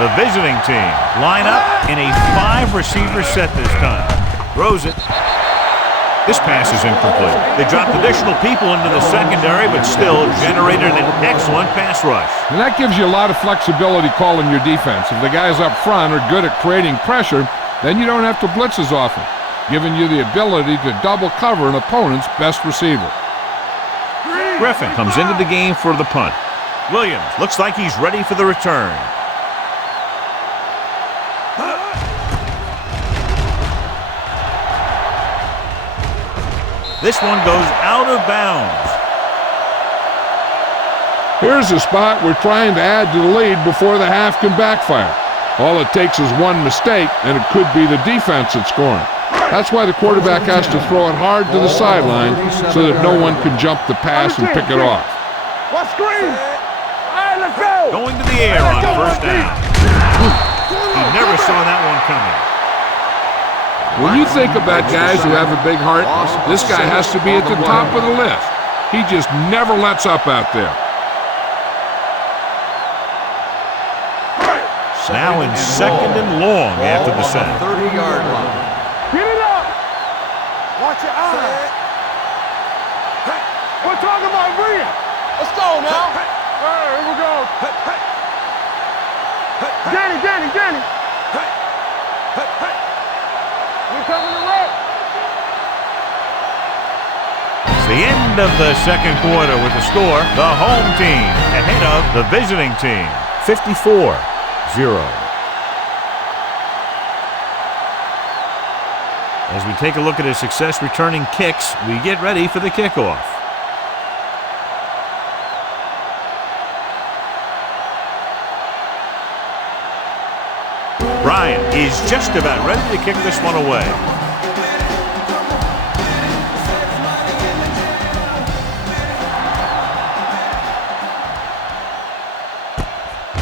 The visiting team line up in a 5-receiver set this time. Throws it. This pass is incomplete. They dropped additional people into the secondary, but still generated an excellent pass rush. And that gives you a lot of flexibility calling your defense. If the guys up front are good at creating pressure, then you don't have to blitz as often, giving you the ability to double cover an opponent's best receiver. Griffin comes into the game for the punt. Williams looks like he's ready for the return. This one goes out of bounds. Here's a spot we're trying to add to the lead before the half can backfire. All it takes is one mistake, and it could be the defense that's scoring. That's why the quarterback has to throw it hard to the sideline so that no one can jump the pass and pick it off. What screen? All right, let's go. Going to the air on first down. He never saw that one coming. When you think about guys who have a big heart, this guy has to be at the top of the list. He just never lets up out there. Now in second and long after the set. 30-yard line. Get it up. Watch your eyes. We're talking about brilliant. Let's go now. All right, here we go. Danny. We're coming to rock. the end of the second quarter with the score. The home team ahead of the visiting team, 54-0. As we take a look at his success returning kicks, we get ready for the kickoff. Ryan is just about ready to kick this one away.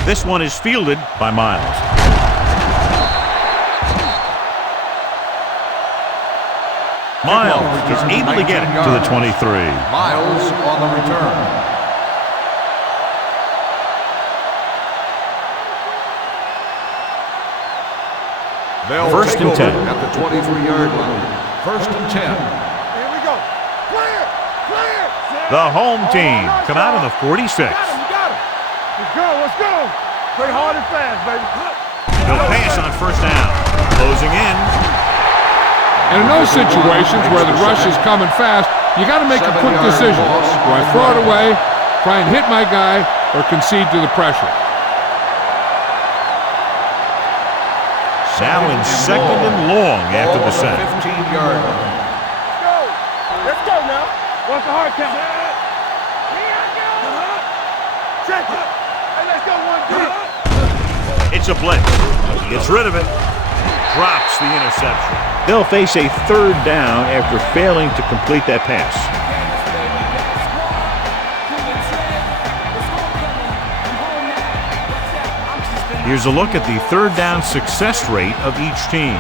This one is fielded by Miles. Miles is able to get it to the 23. Miles on the return. They'll First take and over 10. at the 23-yard line. First and 10. Here we go. Clear! Clear! The home team come out on the 46. You got him. Let's go. Let's go. Play hard and fast, baby. No pass on first down. Closing in. And in those situations where the rush is coming fast, you got to make a quick decision. Do I throw it away, try and hit my guy, or concede to the pressure? Now in second and long after the sack. 15-yard line. Let's go now. What's the hard count? Check it. Hey, let's go one deep. It's a blitz. He gets rid of it. Drops the interception. They'll face a third down after failing to complete that pass. Here's a look at the third down success rate of each team.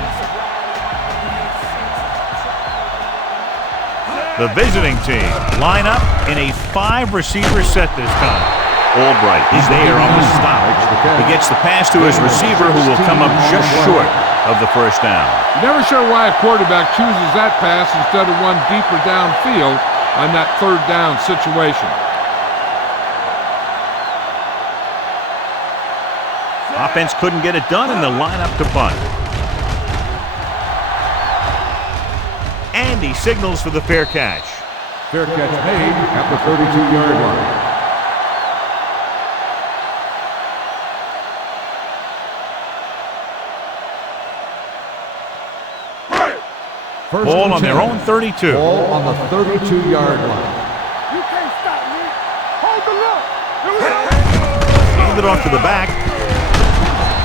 The visiting team line up in a 5-receiver set this time. Albright is there on the stop. He gets the pass to his receiver, who will come up just short of the first down. You're never sure why a quarterback chooses that pass instead of one deeper downfield on that third down situation. Offense couldn't get it done in the lineup to punt. And he signals for the fair catch. Fair catch made at the 32-yard line. Ball on their own 32. Ball on the 32-yard line. You can't stop me. Hold the look. Here we go. Handed off to the back.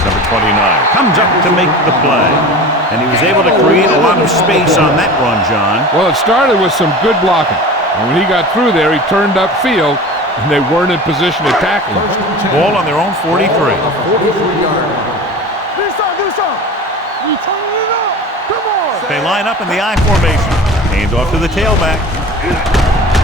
Number 29 comes up to make the play. And he was able to create a lot of space on that run, John. Well, it started with some good blocking. And when he got through there, he turned upfield, and they weren't in position to tackle him. Ball on their own 43. 43-yard line. Do something. You turning it up. Come on. They line up in the I formation. Hands off to the tailback.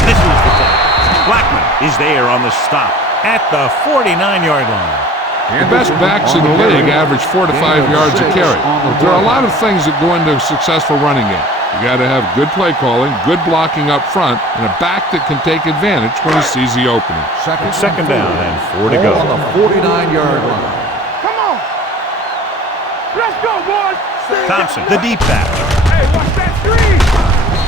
This is the play. Blackman is there on the stop at the 49-yard line. The best backs in the league average 4 to 5 yards a carry. There are a lot of things that go into a successful running game. You got to have good play calling, good blocking up front, and a back that can take advantage when he sees the opening. Second down and 4 to go. On the 49-yard line. Come on. Let's go, boys. Thompson, the deep back. Hey, watch that screen.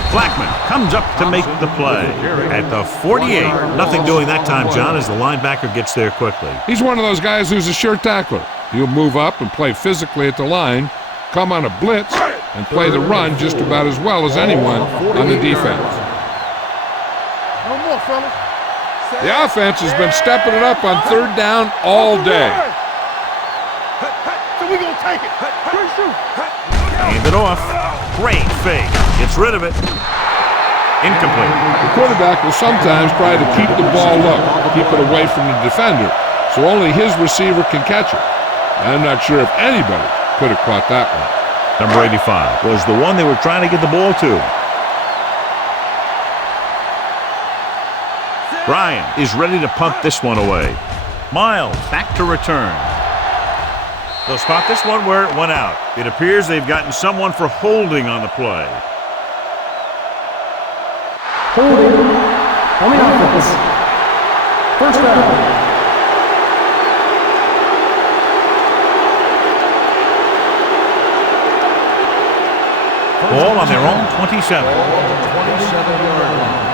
Blackman comes up to make the play at the 48. Nothing doing that time, John, as the linebacker gets there quickly. He's one of those guys who's a sure tackler. He'll move up and play physically at the line, come on a blitz, and play the run just about as well as anyone on the defense. No more, fellas. The offense has been stepping it up on third down all day. So we gonna take it. Quick shoot. Hand it off. Great fake. Gets rid of it. Incomplete. The quarterback will sometimes try to keep the ball low, keep it away from the defender, so only his receiver can catch it. I'm not sure if anybody could have caught that one. Number 85 was the one they were trying to get the ball to. Ryan is ready to punt this one away. Miles back to return. They'll spot this one where it went out. It appears they've gotten someone for holding on the play. Holding on the offense. First down. Ball on their own 27. 27-yard line.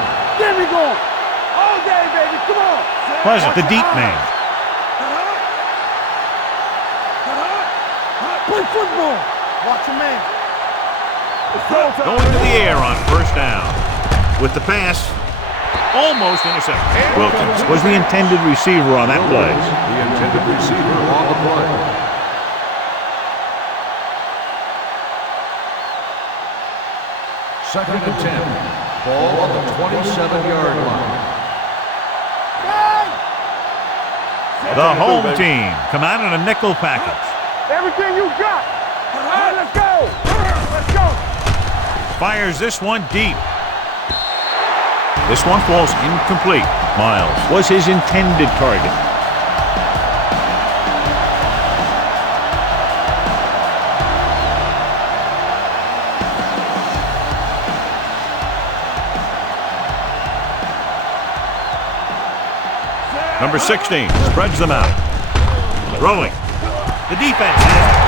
Pleasant, the deep man. Play football. Watch your man. Going to the air on first down. With the pass, almost intercepted. Wilkins was the intended receiver on that play. The intended receiver on the play. Second and 10. Ball on the 27-yard line. The home team come out in a nickel package. Everything you got. All right, let's go. Let's go. Fires this one deep. This one falls incomplete. Miles was his intended target. Number 16 spreads them out. Throwing. The defense has it.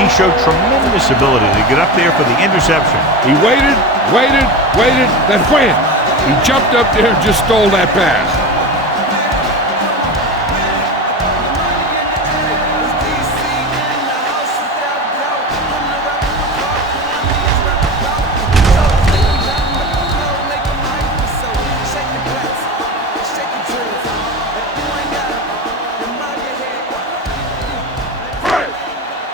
He showed tremendous ability to get up there for the interception. He waited, then wham! He jumped up there and just stole that pass.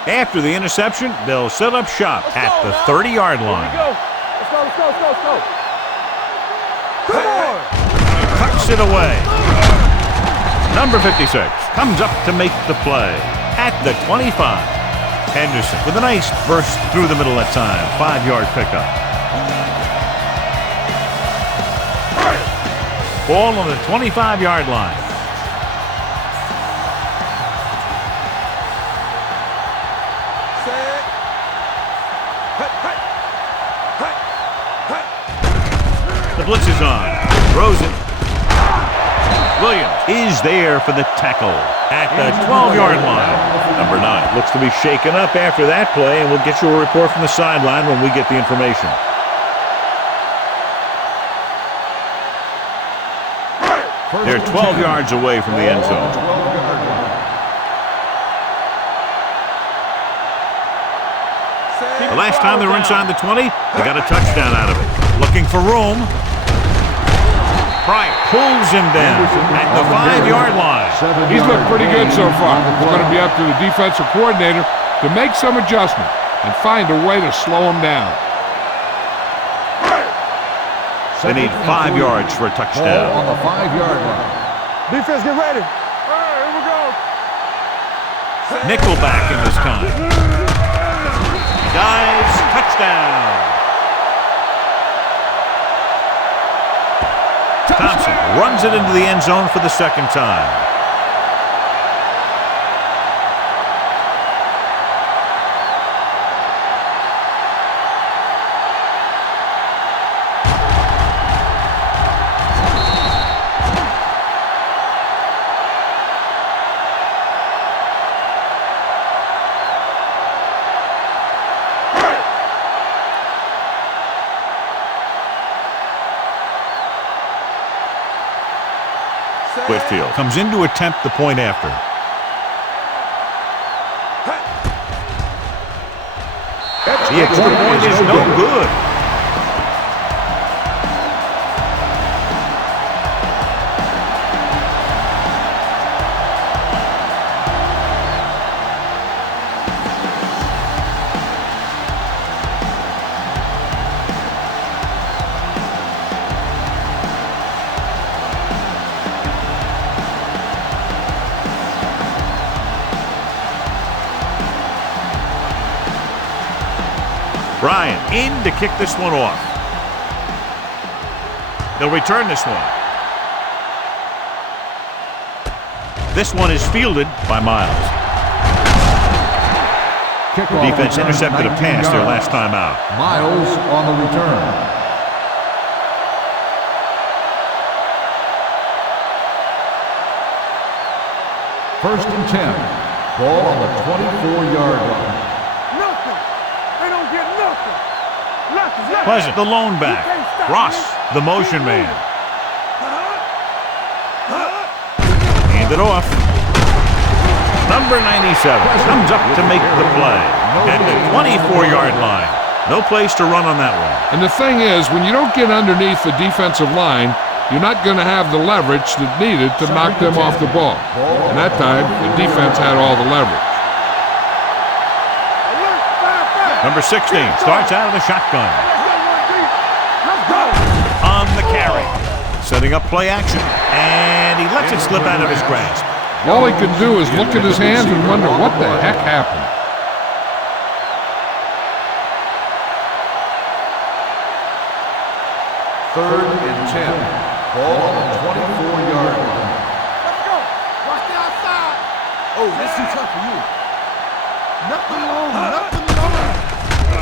After the interception, they'll set up shop at the 30-yard line. Let's go. Come on. Tucks it away. Number 56 comes up to make the play at the 25. Henderson with a nice burst through the middle that time. 5-yard pickup. Ball on the 25-yard line. The blitz is on. Throws it. Williams is there for the tackle at the 12-yard line. Number 9 looks to be shaken up after that play, and we'll get you a report from the sideline when we get the information. They're 12 yards away from the end zone. The last time they were inside the 20, they got a touchdown out of it. Looking for room. Bryant pulls him down at the 5-yard line. He's looked pretty good so far. It's going to be up to the defensive coordinator to make some adjustment and find a way to slow him down. They need 5 yards for a touchdown. Ball on the 5-yard line. Defense, get ready. All right, here we go. Nickelback in this time. Dives, touchdown. Thompson runs it into the end zone for the second time. Whitfield comes in to attempt the point after. The extra point is no good. Bryant in to kick this one off. They'll return this one. This one is fielded by Miles. The defense intercepted a pass their last time out. Miles on the return. First and 10. Ball on the 24-yard line. Pleasant, the lone back. Ross, the motion man. Hand it off. Number 97 comes up to make the play at the 24-yard line. No place to run on that one. And the thing is, when you don't get underneath the defensive line, you're not going to have the leverage that's needed to knock them off the ball. And that time, the defense had all the leverage. Number 16 starts out of the shotgun. On the carry. Setting up play action. And he lets it slip out of his grasp. All he can do is look at his hands and wonder what the heck happened. Third and 10. Ball on the 24-yard line. Let's go. Watch the outside. Oh, this is tough for you. Nothing long, nothing long.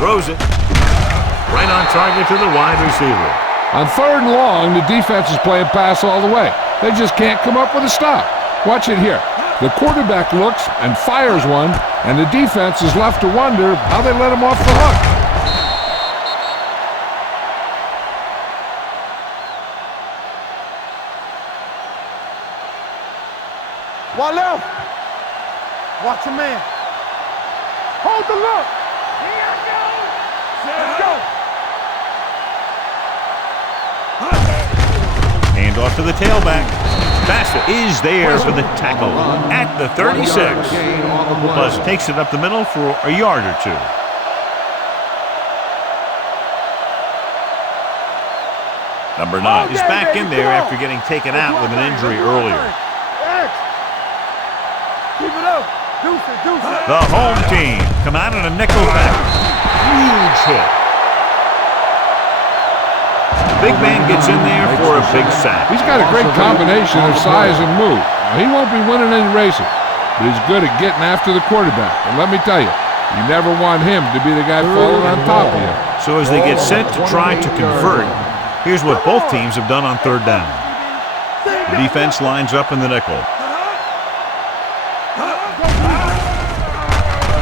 Throws it. Right on target to the wide receiver. On 3rd and long, the defense is playing pass all the way. They just can't come up with a stop. Watch it here. The quarterback looks and fires one, and the defense is left to wonder how they let him off the hook. One left. Watch your man. Hold the look. Here it goes. Let's go. Hand off to the tailback. Bassett is there for the tackle at the 36. Plus takes it up the middle for a yard or two. Number 9 is back in there after getting taken out with an injury earlier. Keep it up. Deuce it, deuce it. The home team come out in a nickel back. Huge hit. Big man gets in there for a big sack. He's got a great combination of size and move. Now, he won't be winning any races, but he's good at getting after the quarterback. And let me tell you, you never want him to be the guy falling on top of you. So as they get set to try to convert, here's what both teams have done on 3rd down. The defense lines up in the nickel.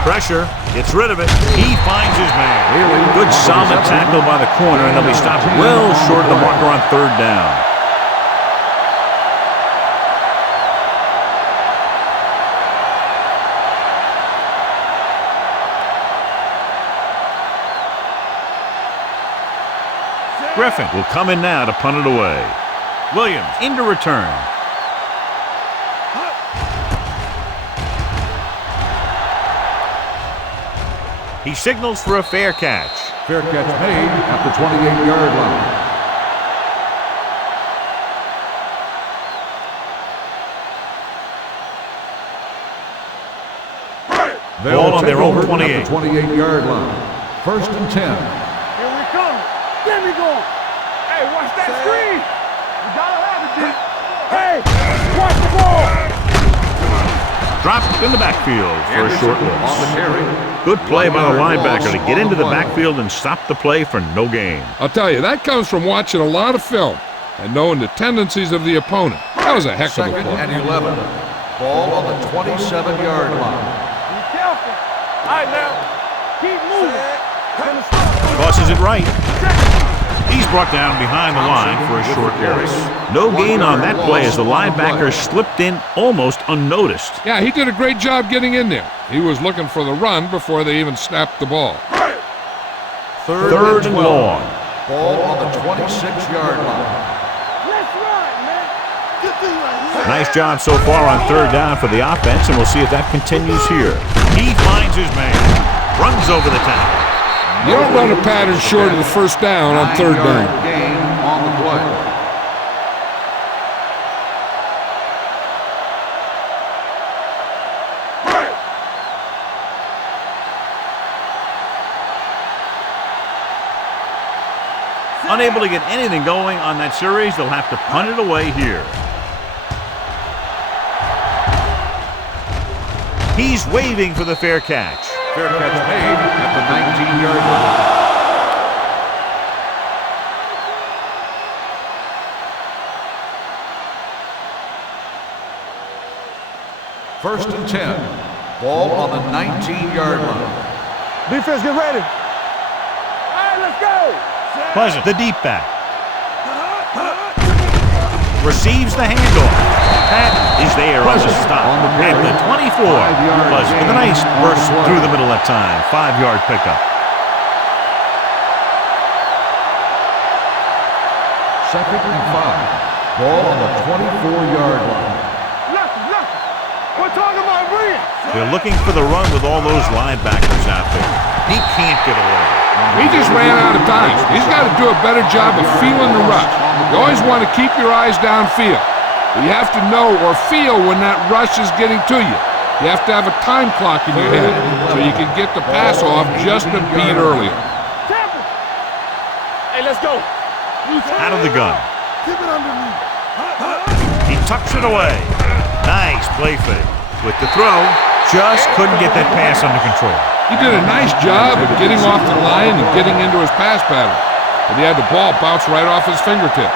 Pressure, gets rid of it. He finds his man. Good solid tackle by the corner, and they'll be stopped well short of the marker on 3rd down. Griffin will come in now to punt it away. Williams into return. He signals for a fair catch. Fair catch made at the 28-yard line. Ball on their own 28. At the 28-yard line. 1st and 10. Here we come. Get me going. Hey, watch that screen. You gotta have it, D. Hey, watch the ball. Dropped in the backfield for a short On the loss. carry. Good play by the linebacker to get into the backfield and stop the play for no gain. I'll tell you, that comes from watching a lot of film and knowing the tendencies of the opponent. That was a heck of a 2nd play. and 11. Ball on the 27-yard line. Be careful. All right, now. Keep moving. Gonna stop. Tosses it right. He's brought down behind the line for a short carry. No gain on that play as the linebacker slipped in almost unnoticed. Yeah, he did a great job getting in there. He was looking for the run before they even snapped the ball. 3rd and long. Ball on the 26-yard line. Let's run, man. Get through right here. Nice job so far on 3rd down for the offense, and we'll see if that continues here. He finds his man. Runs over the tackle. You don't run a pattern short of the 1st down on 3rd down. 9-yard gain on the play. Unable to get anything going on that series, they'll have to punt it away here. He's waving for the fair catch. Fair catch made at the 19-yard line. First and 10. Ball on the 19-yard line. Defense, get ready. All right, let's go. Pleasant, the deep back. receives the handoff. That is there on the stop at the 24. Plus, with a nice burst through the middle that time. 5-yard pickup. Second and 5. Ball on the 24-yard line. We're talking about bringing. They're looking for the run with all those linebackers out there. He can't get away. He just ran out of time. He's got to do a better job of feeling the rush. You always want to keep your eyes downfield. You have to know or feel when that rush is getting to you. You have to have a time clock in your head so you can get the pass off just a beat earlier. Hey, let's go. Out of the gun. Keep it underneath. He tucks it away. Nice play fake. With the throw, just couldn't get that pass under control. He did a nice job of getting off the line and getting into his pass pattern, but he had the ball bounce right off his fingertips.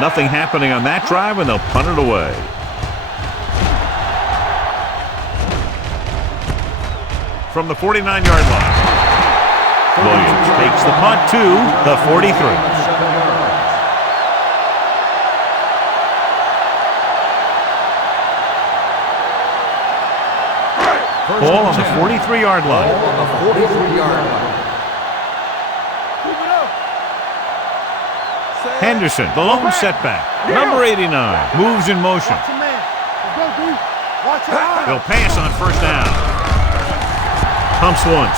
Nothing happening on that drive, and they'll punt it away. From the 49-yard line, Williams takes the punt to the 43. Ball on the 43-yard line. Ball on the 43-yard line. Henderson, the lone setback. Number 89, moves in motion. Watch your man. Go, D. Watch your eye. They'll pass on first down. Pumps once.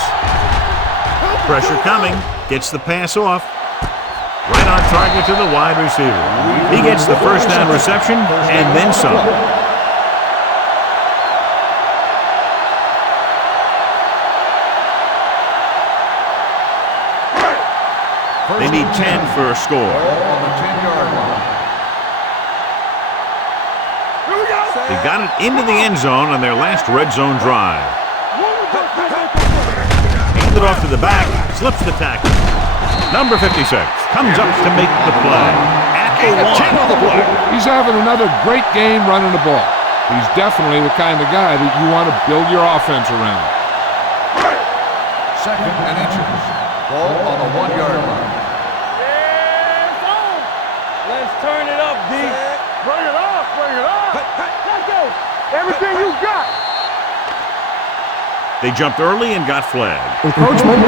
Pressure coming. Gets the pass off. Right on target to the wide receiver. He gets the first down reception and then some. They need 10 for a score. Ball on the 10-yard line. Here we go. They got it into the end zone on their last red zone drive. Hands it off to the back, slips the tackle. Number 56 comes up to make the play. At the 1. He's having another great game running the ball. He's definitely the kind of guy that you want to build your offense around. Second and inches. Ball on the 1-yard line. Let's turn it up, D. Bring it up. Bring it up. Let's go. Everything you got. They jumped early and got flagged. Encroachment.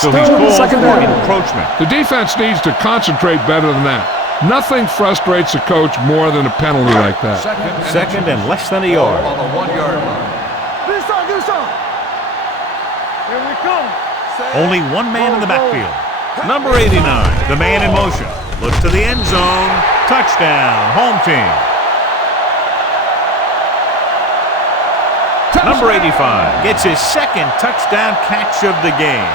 So he's Still called second for down. encroachment. The defense needs to concentrate better than that. Nothing frustrates a coach more than a penalty like that. Second and less than a Ball yard. on the 1-yard line. Do something. Here we come. Only one man in the backfield. Number 89, the man in motion. Looks to the end zone. Touchdown, home team. Number 85 gets his second touchdown catch of the game.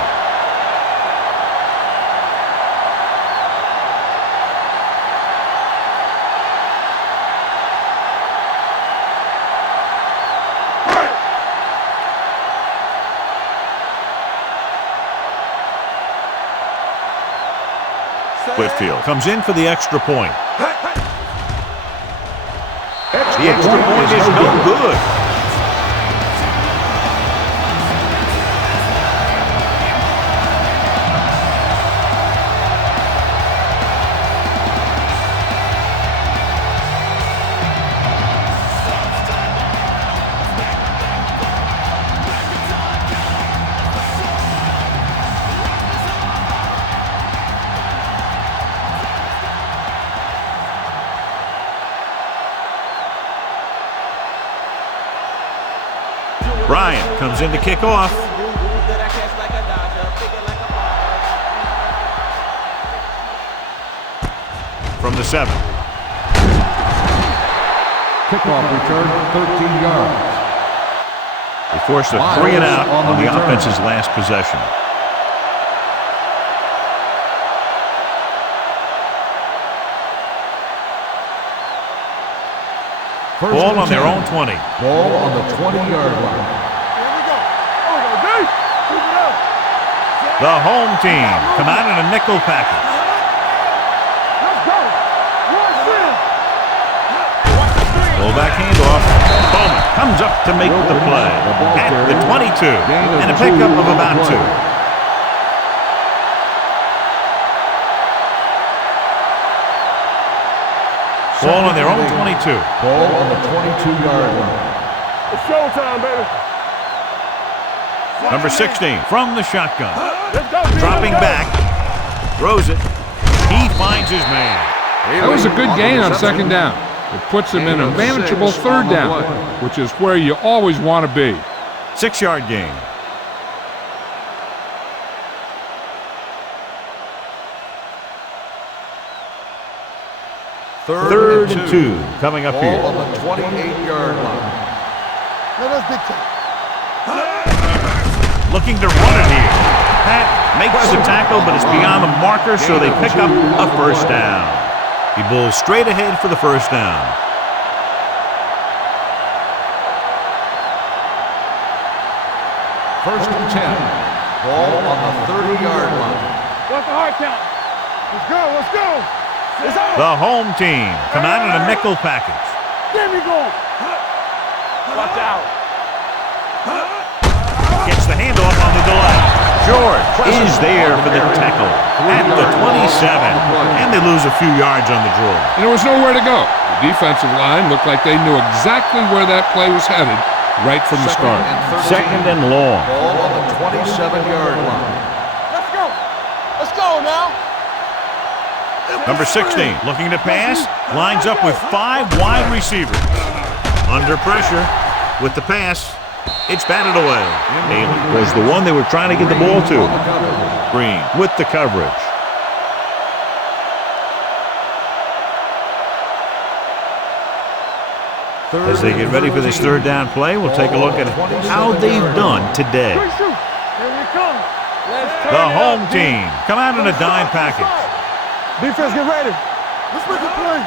Whitfield comes in for the extra point. The extra point is no good. Bryant comes in to kick off. From the 7. Kickoff return, 13 yards. They forced a 3 and out on the offense's last possession. Ball on their own 20. Ball on the 20-yard line. Here we go. D. Keep it up. The home team come out in a nickel package. Let's go. One, Fullback handoff. Bowman comes up to make the play at the 22, and a pickup of about 2. Ball on their own 22. Ball on the 22-yard line. It's showtime, baby. Number 16 from the shotgun. Let's go, B, Dropping let's go. back. Throws it. He finds his man. That was a good gain on second down. It puts him in a manageable third down, which is where you always want to be. 6-yard gain. Third and 2 coming up Ball here. on the 28-yard line. Let us dictate. Looking to run it here. Pat makes the tackle, but it's beyond the marker, so they pick up a first down. He bowls straight ahead for the first down. First and 10. Ball on the 30-yard line. What's the hard count? Let's go, let's go. It's over. The home team come out in a nickel package. Get me going. Watch out. Gets the handoff on the delay. George is there for the tackle at the 27, and they lose a few yards on the draw. And there was nowhere to go. The defensive line looked like they knew exactly where that play was headed right from the start. Second and long. Ball on the 27-yard line. Let's go. Let's go now. Number 16 looking to pass, lines up with 5 wide receivers. Under pressure with the pass. It's batted away. Haley was the one they were trying to get the ball to. Green with the coverage. As they get ready for this third down play, we'll take a look at how they've done today. Quick shoot. Here we come. Let's turn The it home up, team come out in a dime package. Defense, get ready. Let's make a play.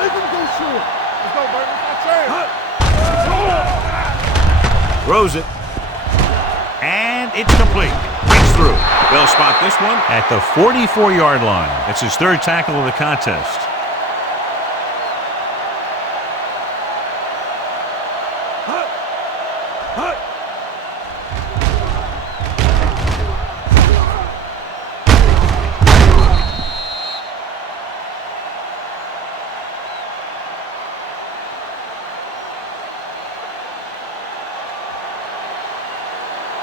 Make them go short. Let's go, baby. It's our chance. Throws it. And it's complete. Breaks through. They'll spot this one at the 44-yard line. It's his third tackle of the contest.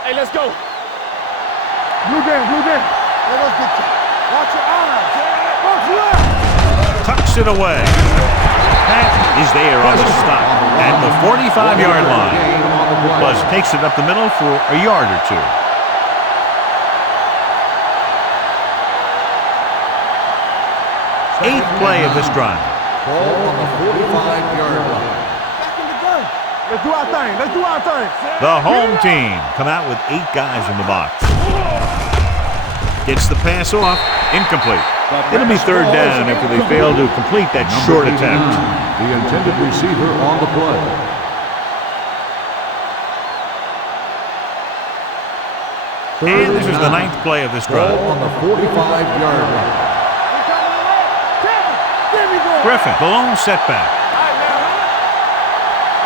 Hey, let's go. Blue game, blue game. Let us dictate. Watch your eyes. Watch left. Tucks it away. Pat is there on the stop at the 45-yard line. Plus takes it up the middle for a yard or 2. Eighth play of this drive. Ball on the 45-yard line. Back in the gun. Let's do our thing. Let's do our thing. The home team come out with 8 guys in the box. Gets the pass off. Incomplete. It'll be third down after they fail to complete that short attempt. The intended receiver on the play. And this is the 9th play of this drive. Ball on the 45-yard line. There we go. Griffin, the lone setback. All right, now.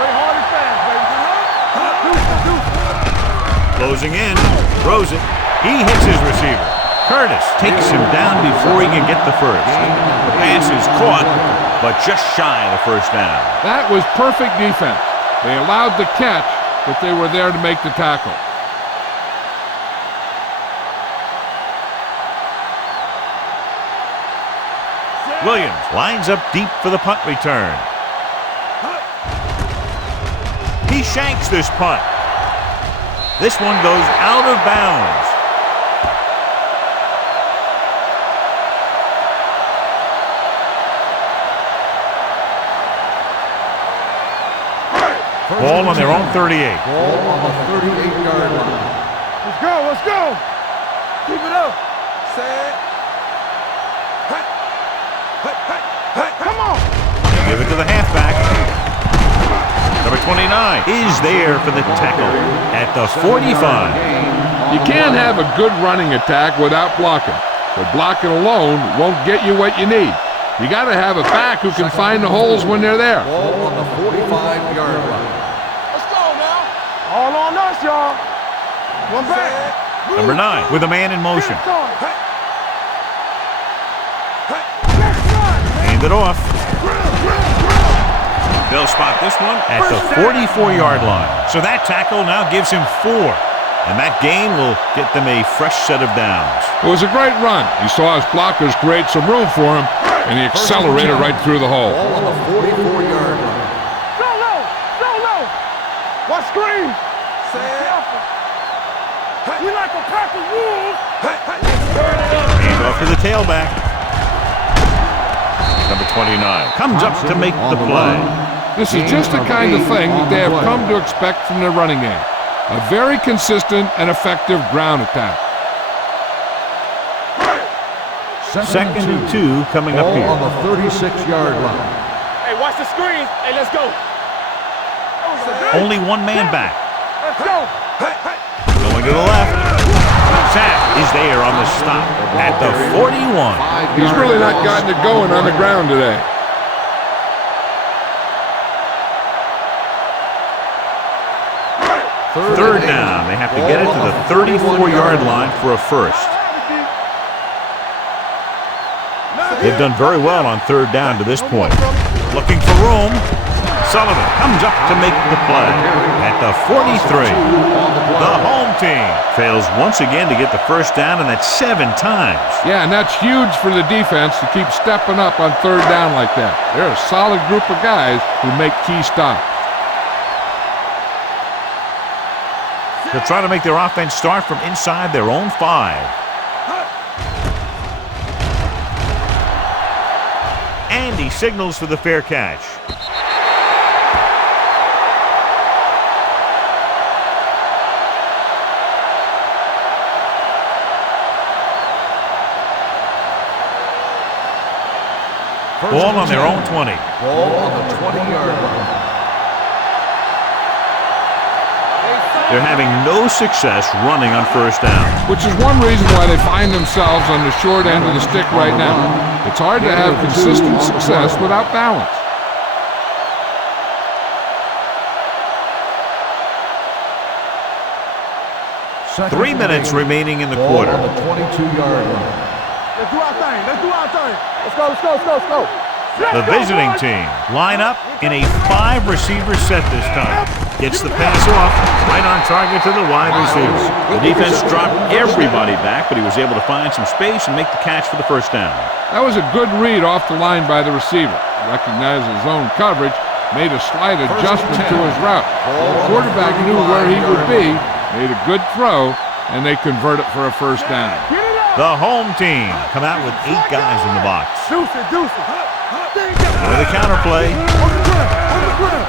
Play hard and fast, baby. Closing in. Throws it. He hits his receiver. Curtis takes him down before he can get the first. The pass is caught, but just shy of the first down. That was perfect defense. They allowed the catch, but they were there to make the tackle. Williams lines up deep for the punt return. He shanks this punt. This one goes out of bounds. Ball on their own 38. Ball on the 38-yard line. Let's go, let's go. Keep it up. Set. Come on. Give it to the halfback. Number 29 is there for the tackle at the 45. You can't have a good running attack without blocking, but blocking alone won't get you what you need. You got to have a back who can find the holes when they're there. Ball on the 45-yard line. Let's go now. All on us, y'all. One back. Number 9 with a man in motion. Hand it off. They'll spot this one at the 44-yard line. So that tackle now gives him 4. And that gain will get them a fresh set of downs. It was a great run. He saw his blockers create some room for him, and he accelerated right through the hole. Ball on the 44-yard line. Go low. Go low. What screen? We like a pack of wolves. Hand off to the tailback. Number 29 comes up to make the play. This is just the kind of thing that they have come to expect from their running game. A very consistent and effective ground attack. Second and 2 coming up Ball here. on the 36-yard line. Hey, watch the screen. Hey, let's go. Only one man back. Let's go. Going to the left. Sack is there on the stop at the 41. He's really not gotten it going on the ground today. Third down. They have to get it to the 34-yard line for a first. They've done very well on third down to this point. Looking for room. Sullivan comes up to make the play at the 43. The home team fails once again to get the first down, and that's 7 times. Yeah, and that's huge for the defense to keep stepping up on third down like that. They're a solid group of guys who make key stops. They'll try to make their offense start from inside their own 5. And he signals for the fair catch. Ball on their own 20. Ball on the 20-yard line. They're having no success running on first down. Which is one reason why they find themselves on the short end of the stick right now. It's hard to have consistent success without balance. Second 3 minutes remaining in the Ball quarter. on the 22-yard line. Let's do our thing. Let's do our thing. Let's go. Let's go. Let's go. Let's go. The visiting team line up in a 5-receiver set this time. Gets the pass off, right on target to the wide receiver. The defense dropped everybody back, but he was able to find some space and make the catch for the first down. That was a good read off the line by the receiver. Recognized his zone coverage, made a slight adjustment to his route. The quarterback knew where he would be, made a good throw, and they convert it for a first down. The home team come out with 8 guys in the box. Deuce it. Deuce it. With a counter play,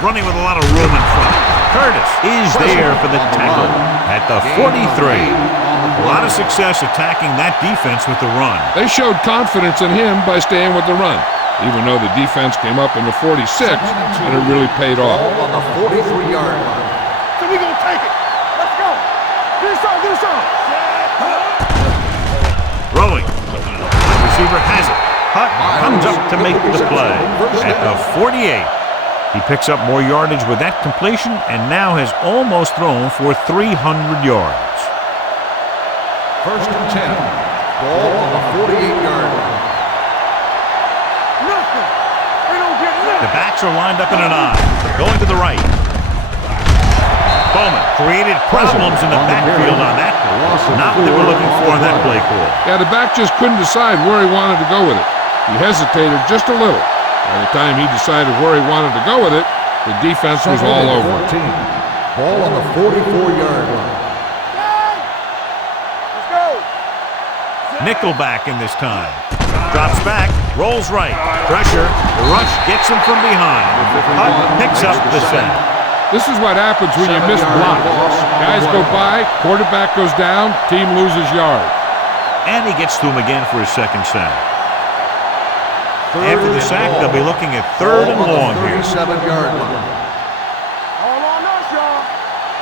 running with a lot of room in front. Curtis is there for the tackle at the 43. A lot of success attacking that defense with the run. They showed confidence in him by staying with the run, even though the defense came up in the 46, and it really paid off. Ball on the 43-yard line. So we gonna take it. Let's go. Get us on. Get us on. Rolling. The receiver has it. Hutt comes up to make the play at the 48. He picks up more yardage with that completion and now has almost thrown for 300 yards. First and 10. Ball on the 48-yard line. Nothing. We don't get nothing. The backs are lined up in an I. Going to the right. Bowman created problems in the backfield on that. Not what they were looking for on that play call. Yeah, the back just couldn't decide where he wanted to go with it. He hesitated just a little. By the time he decided where he wanted to go with it, the defense was all over it. Ball on the 44-yard line. Let's go. Nickelback in this time. Drops back, rolls right. Pressure, the rush gets him from behind. Hutt picks up the sack. This is what happens when you miss blocks. Guys go by, quarterback goes down, team loses yards. And he gets to him again for his second sack. After the sack, they'll be looking at third and long here. 37-yard line. All on us, y'all.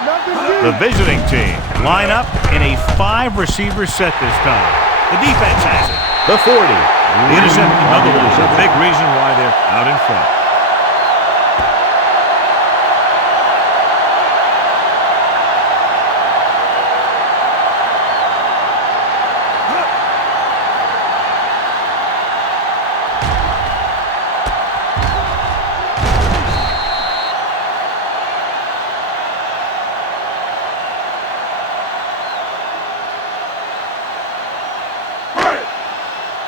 Nothing. The visiting team line up in a 5-receiver set this time. The defense has it. The 40. The interception, another one, is a big reason why they're out in front.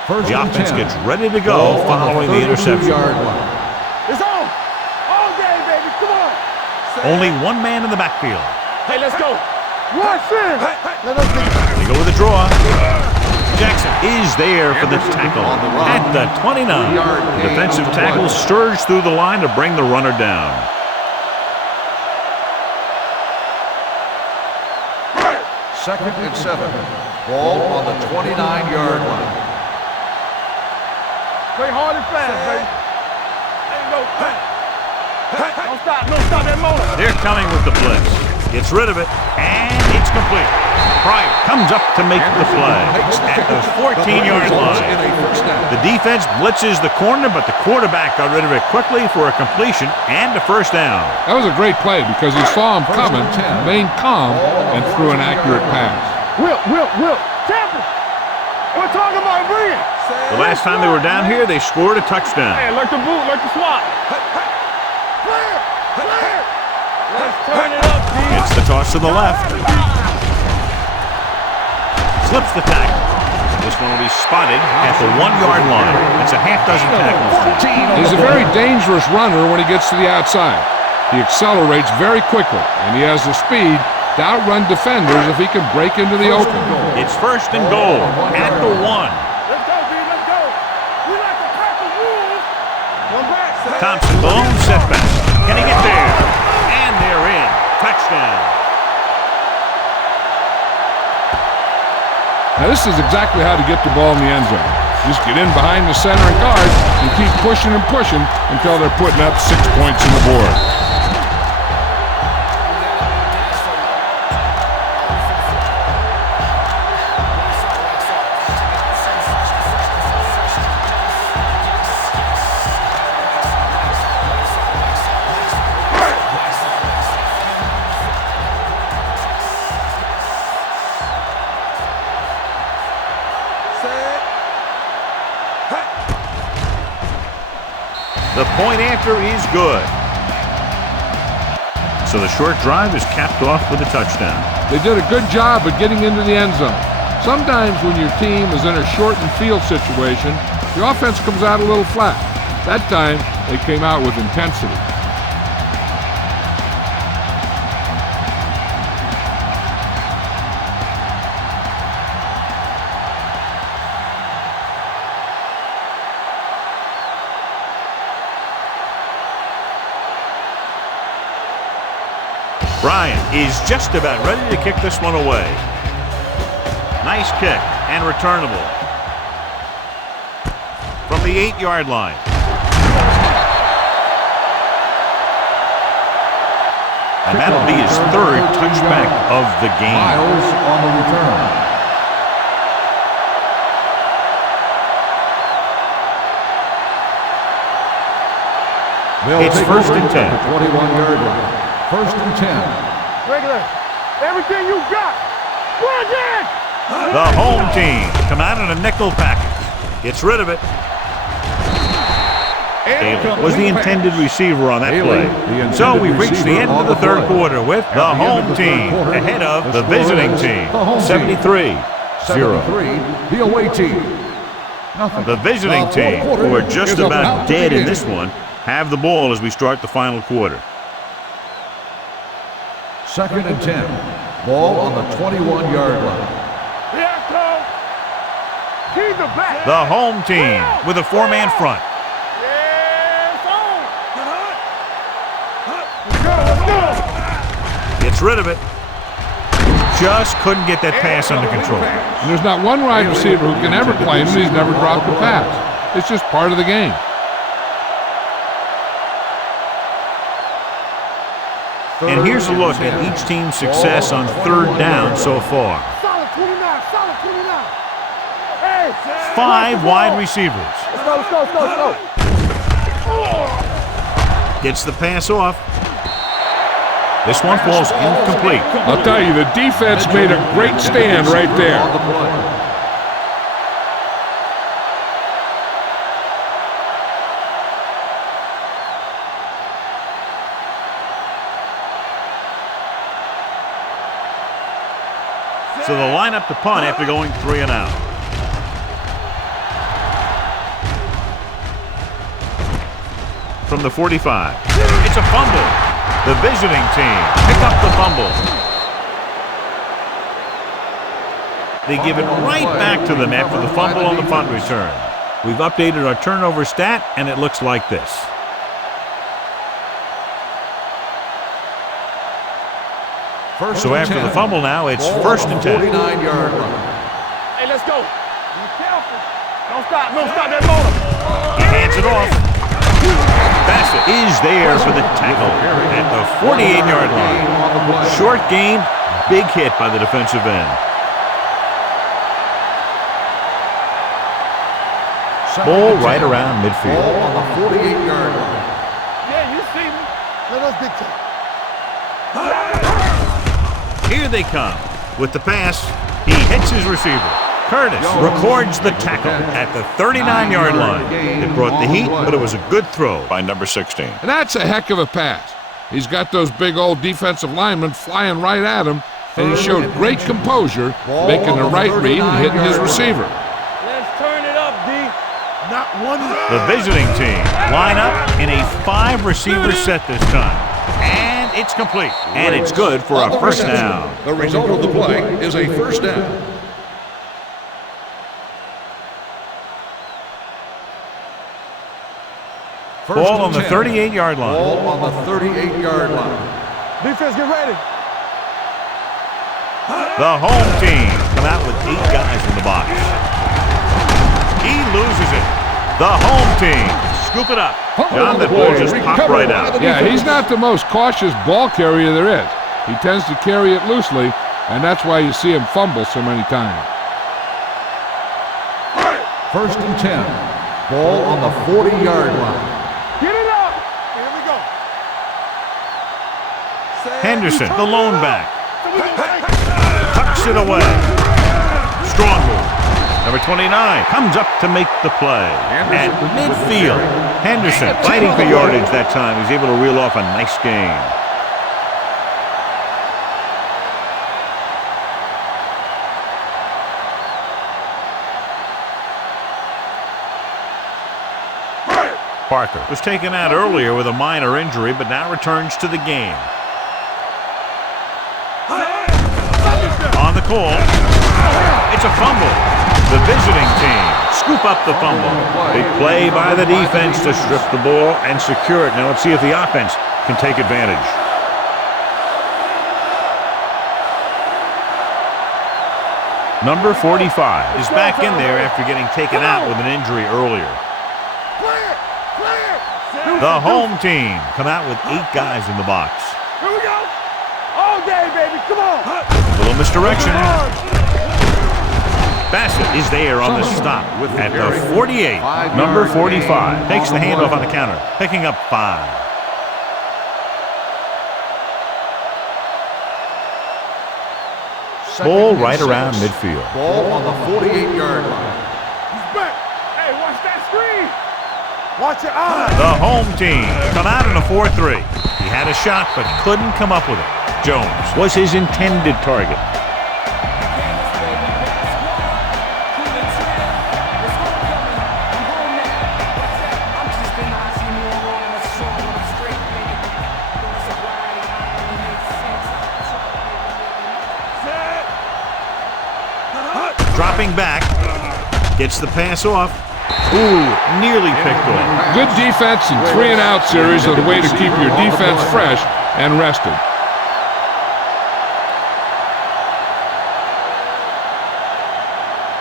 First The and offense 10. gets ready to go Ball on following the interception. 32-yard line. It's on. All day, baby. Come on. Only one man in the backfield. Hey, let's go. One sin. Let us get They go with a draw. Jackson is there for the tackle at the 29. The defensive tackle surged through the line to bring the runner down. Second and 7. Ball on the 29-yard line. play hard and fast, baby. There you go. Don't stop that motor. They're coming with the blitz. Gets rid of it, and it's complete. Pryor comes up to make the play at the 14-yard line. The defense blitzes the corner, but the quarterback got rid of it quickly for a completion and a first down. That was a great play because he saw him coming, remained calm, and threw an accurate pass. Will. Champion. We're talking about bringing. The last time they were down here, they scored a touchdown. Hey, like the boot, like the swap. Clear. Let's turn it up, D. It's the toss to the left. Slips the tackle. This one will be spotted at the 1-yard line. It's a half dozen tackles. He's a very dangerous runner when he gets to the outside. He accelerates very quickly, and he has the speed to outrun defenders if he can break into the open. It's first and goal at the 1. Let's go, B. Let's go. We like to crack the rules. One back. Thompson, the lone setback. Can he get there? And they're in. Touchdown. Now this is exactly how to get the ball in the end zone. Just get in behind the center and guard and keep pushing and pushing until they're putting up 6 points on the board. The point after is good. So the short drive is capped off with a touchdown. They did a good job of getting into the end zone. Sometimes when your team is in a shortened field situation, the offense comes out a little flat. That time, they came out with intensity. Bryant is just about ready to kick this one away. Nice kick and returnable. From the 8-yard line. And that'll be his third touchback of the game. Miles on the return. It's first and 10. 21-yard line. First and 10. Regular. Everything you got. Plug in. The home team come out in a nickel package. Gets rid of it. Taylor was the intended receiver on that play. So we've reached the end of the third quarter with the home team ahead of the visiting team. 73-0. The away team. Nothing. The visiting team, who are just about dead in this one, have the ball as we start the final quarter. Second and 10. Ball on the 21-yard line. Here comes. Keep the back. The home team with a 4-man front. Yeah, it's on. Let's go. Gets rid of it. Just couldn't get that pass under control. And there's not one wide receiver who can ever claim that he's never dropped a pass. It's just part of the game. And here's a look at each team's success on third down so far. Solid 29. Solid 29. Hey. 5 wide receivers. Let's go. Gets the pass off. This one falls incomplete. I'll tell you, the defense made a great stand right there. On the play. So they'll line up to punt after going 3 and out. from the 45. It's a fumble. The visiting team pick up the fumble. They give it right back to them after the fumble on the punt return. We've updated our turnover stat, and it looks like this. So after the fumble now, it's first and 10. 49-yard line. Hey, let's go. Be careful. Don't stop. Don't stop that motor. He hands it off. Bassett is there for the tackle at the 48-yard line. Short gain, big hit by the defensive end. Ball right around midfield. Ball on the 48-yard line. Yeah, you see me. Let us dictate. Here they come. With the pass, he hits his receiver. Curtis records the tackle at the 39-yard line. It brought the heat, but it was a good throw by number 16. And that's a heck of a pass. He's got those big old defensive linemen flying right at him, and he showed great composure, making the right read and hitting his receiver. Let's turn it up, D. Not one. The visiting team line up in a 5-receiver set this time. And it's complete. And it's good for a first down. The result of the play is a first down. Ball on the 38-yard line. Ball on the 38-yard line. Defense, get ready. The home team come out with 8 guys in the box. He loses it. The home team scoop it up. John, that ball just popped right out. Yeah, he's not the most cautious ball carrier there is. He tends to carry it loosely, and that's why you see him fumble so many times. First and 10. Ball on the 40-yard line. Get it up. Here we go. Henderson, the lone back. Tucks it away. Strong move. Number 29 comes up to make the play. At midfield, Henderson fighting for yardage that time. He's able to reel off a nice gain. Parker was taken out earlier with a minor injury, but now returns to the game. On the call, it's a fumble. The visiting team scoop up the fumble. Big play by the defense to strip the ball and secure it. Now let's see if the offense can take advantage. Number 45 is back in there after getting taken out with an injury earlier. The home team come out with 8 guys in the box. Here we go. All day, baby. Come on. A little misdirection. Bassett is there on the stop at the 48. Number 45 takes the handoff on the counter, picking up 5. Ball right around midfield. Ball on the 48-yard line. He's back. Hey, watch that screen. Watch your eyes. The home team come out in a 4-3. He had a shot but couldn't come up with it. Jones was his intended target. Dropping back, gets the pass off. Ooh, nearly picked off. Good defense and 3-and-out series are the way to keep your defense fresh and rested.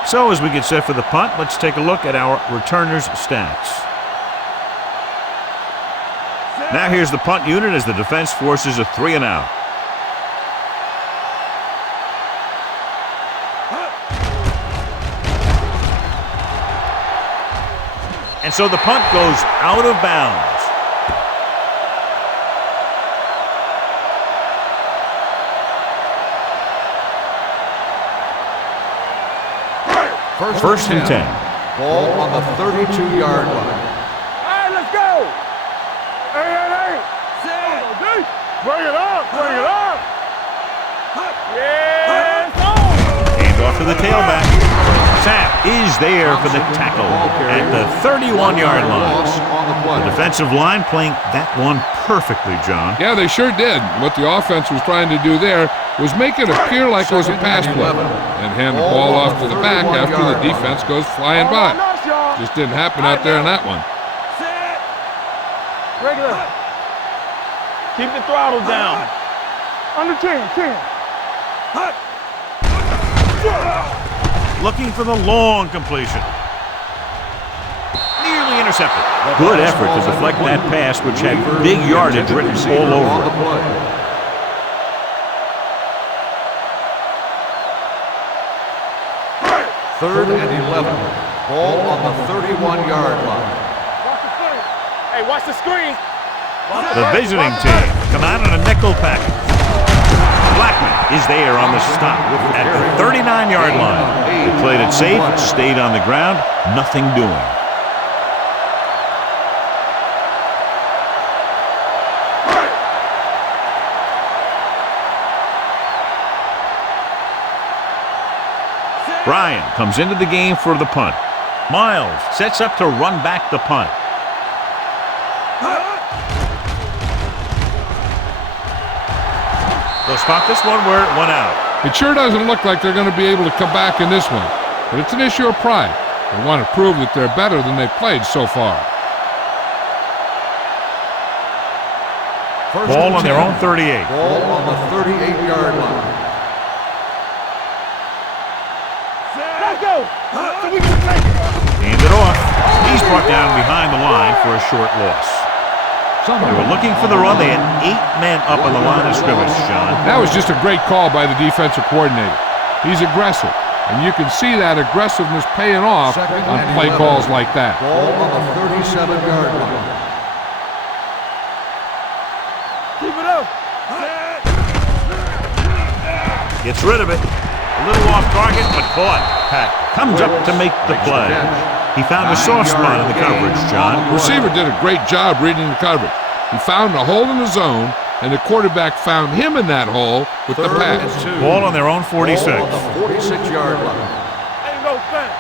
So as we get set for the punt, let's take a look at our returners' stats. Now here's the punt unit as the defense forces a 3-and-out. And so the punt goes out of bounds. First and 10. Ball on the 32-yard line. All right, let's go. Hey. Bring it up. Yes, Hand off to the tailback. Sapp is there for the tackle at the 31-yard line. The defensive line playing that one perfectly, John. Yeah, they sure did. What the offense was trying to do there was make it appear like it was a pass play and hand the ball off to the back after the defense goes flying by. Just didn't happen out there in that one. Regular. Keep the throttle down. Under 10. Looking for the long completion. Nearly intercepted. Good effort to deflect that pass, which had big yardage written all over it. Third and 11. Ball on the 31-yard line. Hey, watch the screen. The visiting team come out in a nickel package. Blackman is there on the stop at the 39-yard line. They played it safe, stayed on the ground, nothing doing. Bryan comes into the game for the punt. Miles sets up to run back the punt. They'll spot this one where it went out. It sure doesn't look like they're going to be able to come back in this one, but it's an issue of pride. They want to prove that they're better than they've played so far. Ball on their own 38. Ball on the 38-yard line. Let's go. So we can take it. Hand it off. He's brought down behind the line for a short loss. They were looking for the run. They had 8 men up on the line of scrimmage, John. That was just a great call by the defensive coordinator. He's aggressive, and you can see that aggressiveness paying off on play calls like that. Ball on the 37-yard line. Keep it up. Gets rid of it. A little off target, but caught. Pat comes up to make the play. He found a soft spot in the coverage, John. The receiver did a great job reading the coverage. He found a hole in the zone, and the quarterback found him in that hole with the pass. Ball on their own 46. Ball on the 46-yard line. Ain't no thing.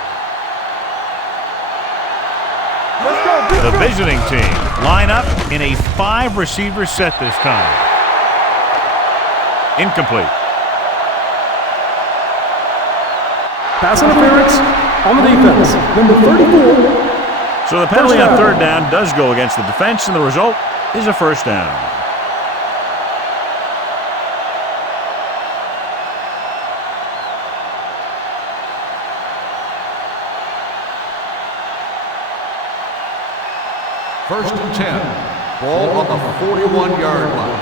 The visiting team line up in a 5-receiver set this time. Incomplete. Pass interference on the defense. Number 34. So the penalty on third down does go against the defense, and the result is a first down. First and 10. Ball on the 41-yard line.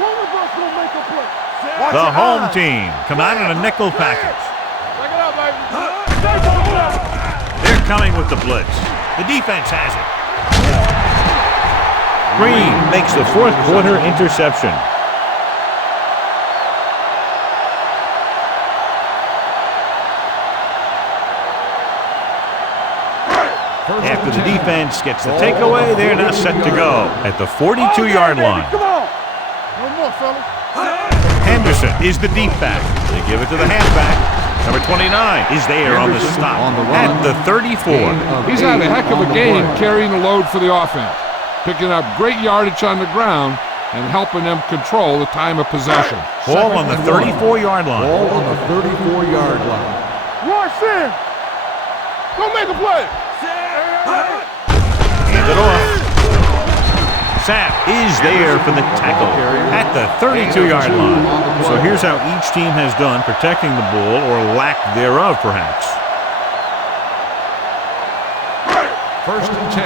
One of us will make a play. The home team come out in a nickel package. Check it out, baby. They're coming with the blitz. The defense has it. Green makes the fourth quarter interception. After the defense gets the takeaway, they're now set to go at the 42-yard line. Come on. No more, fellas. Henderson is the deep back. They give it to the halfback. Number 29 is there on the stop at the 34. He's had a heck of a game carrying the load for the offense, picking up great yardage on the ground and helping them control the time of possession. Ball on the 34-yard line. Ball on the 34-yard line. Roy Sim. Go make a play. Hand it off. Sapp is there for the tackle at the 32-yard line. So here's how each team has done protecting the ball, or lack thereof, perhaps. First and 10.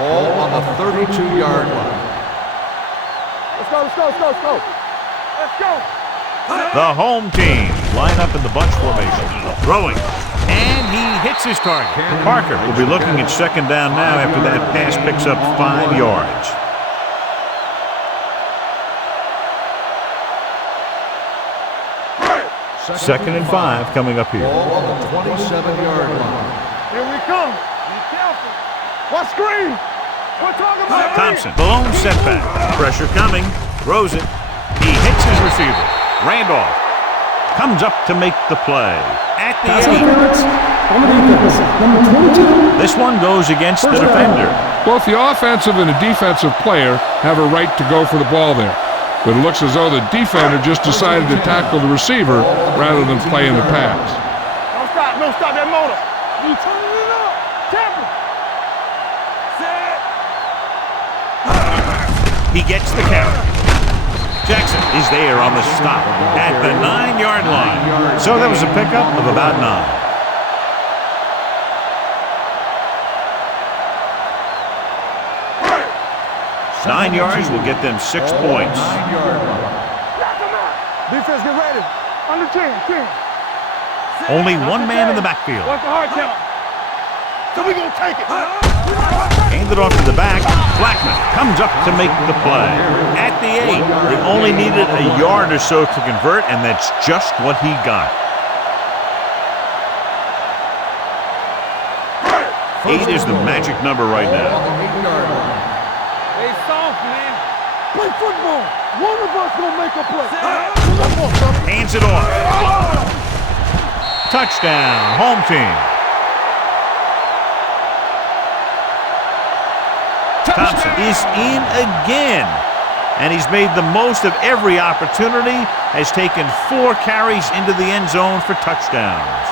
Ball on the 32-yard line. Let's go. Let's go. The home team line up in the bunch formation. Throwing. And he hits his target. Parker will be looking at second down now after that pass picks up 5 yards. Second and 5 coming up here. Ball on the 27-yard line. Here we come. Be careful. What screen? We're talking about Thompson, the lone setback. Pressure coming. Throws it. He hits his receiver. Randolph comes up to make the play. At the Pass 8. interference on the defense. Number 22. This one goes against the First down. defender. Both the offensive and the defensive player have a right to go for the ball there. But it looks as though the defender just decided to tackle the receiver rather than play in the pass. Don't stop that motor. You turning it up. Temper. Set. He gets the count. Jackson is there on the stop at the 9-yard line. So that was a pickup of about 9. 9 yards will get them 6 points. 9-yard line. Defense, get ready. Under 10. Only one man in the backfield. What's the hard count? So we gonna take it. Handed off to the back. Blackman comes up to make the play. At the 8, they only needed a yard or so to convert, and that's just what he got. 8 is the magic number right On now. the 8-yard line. They soft, man. Play football. One of us gonna make a play. Hands it off. Touchdown, home team. Thompson is in again, and he's made the most of every opportunity, has taken 4 carries into the end zone for touchdowns.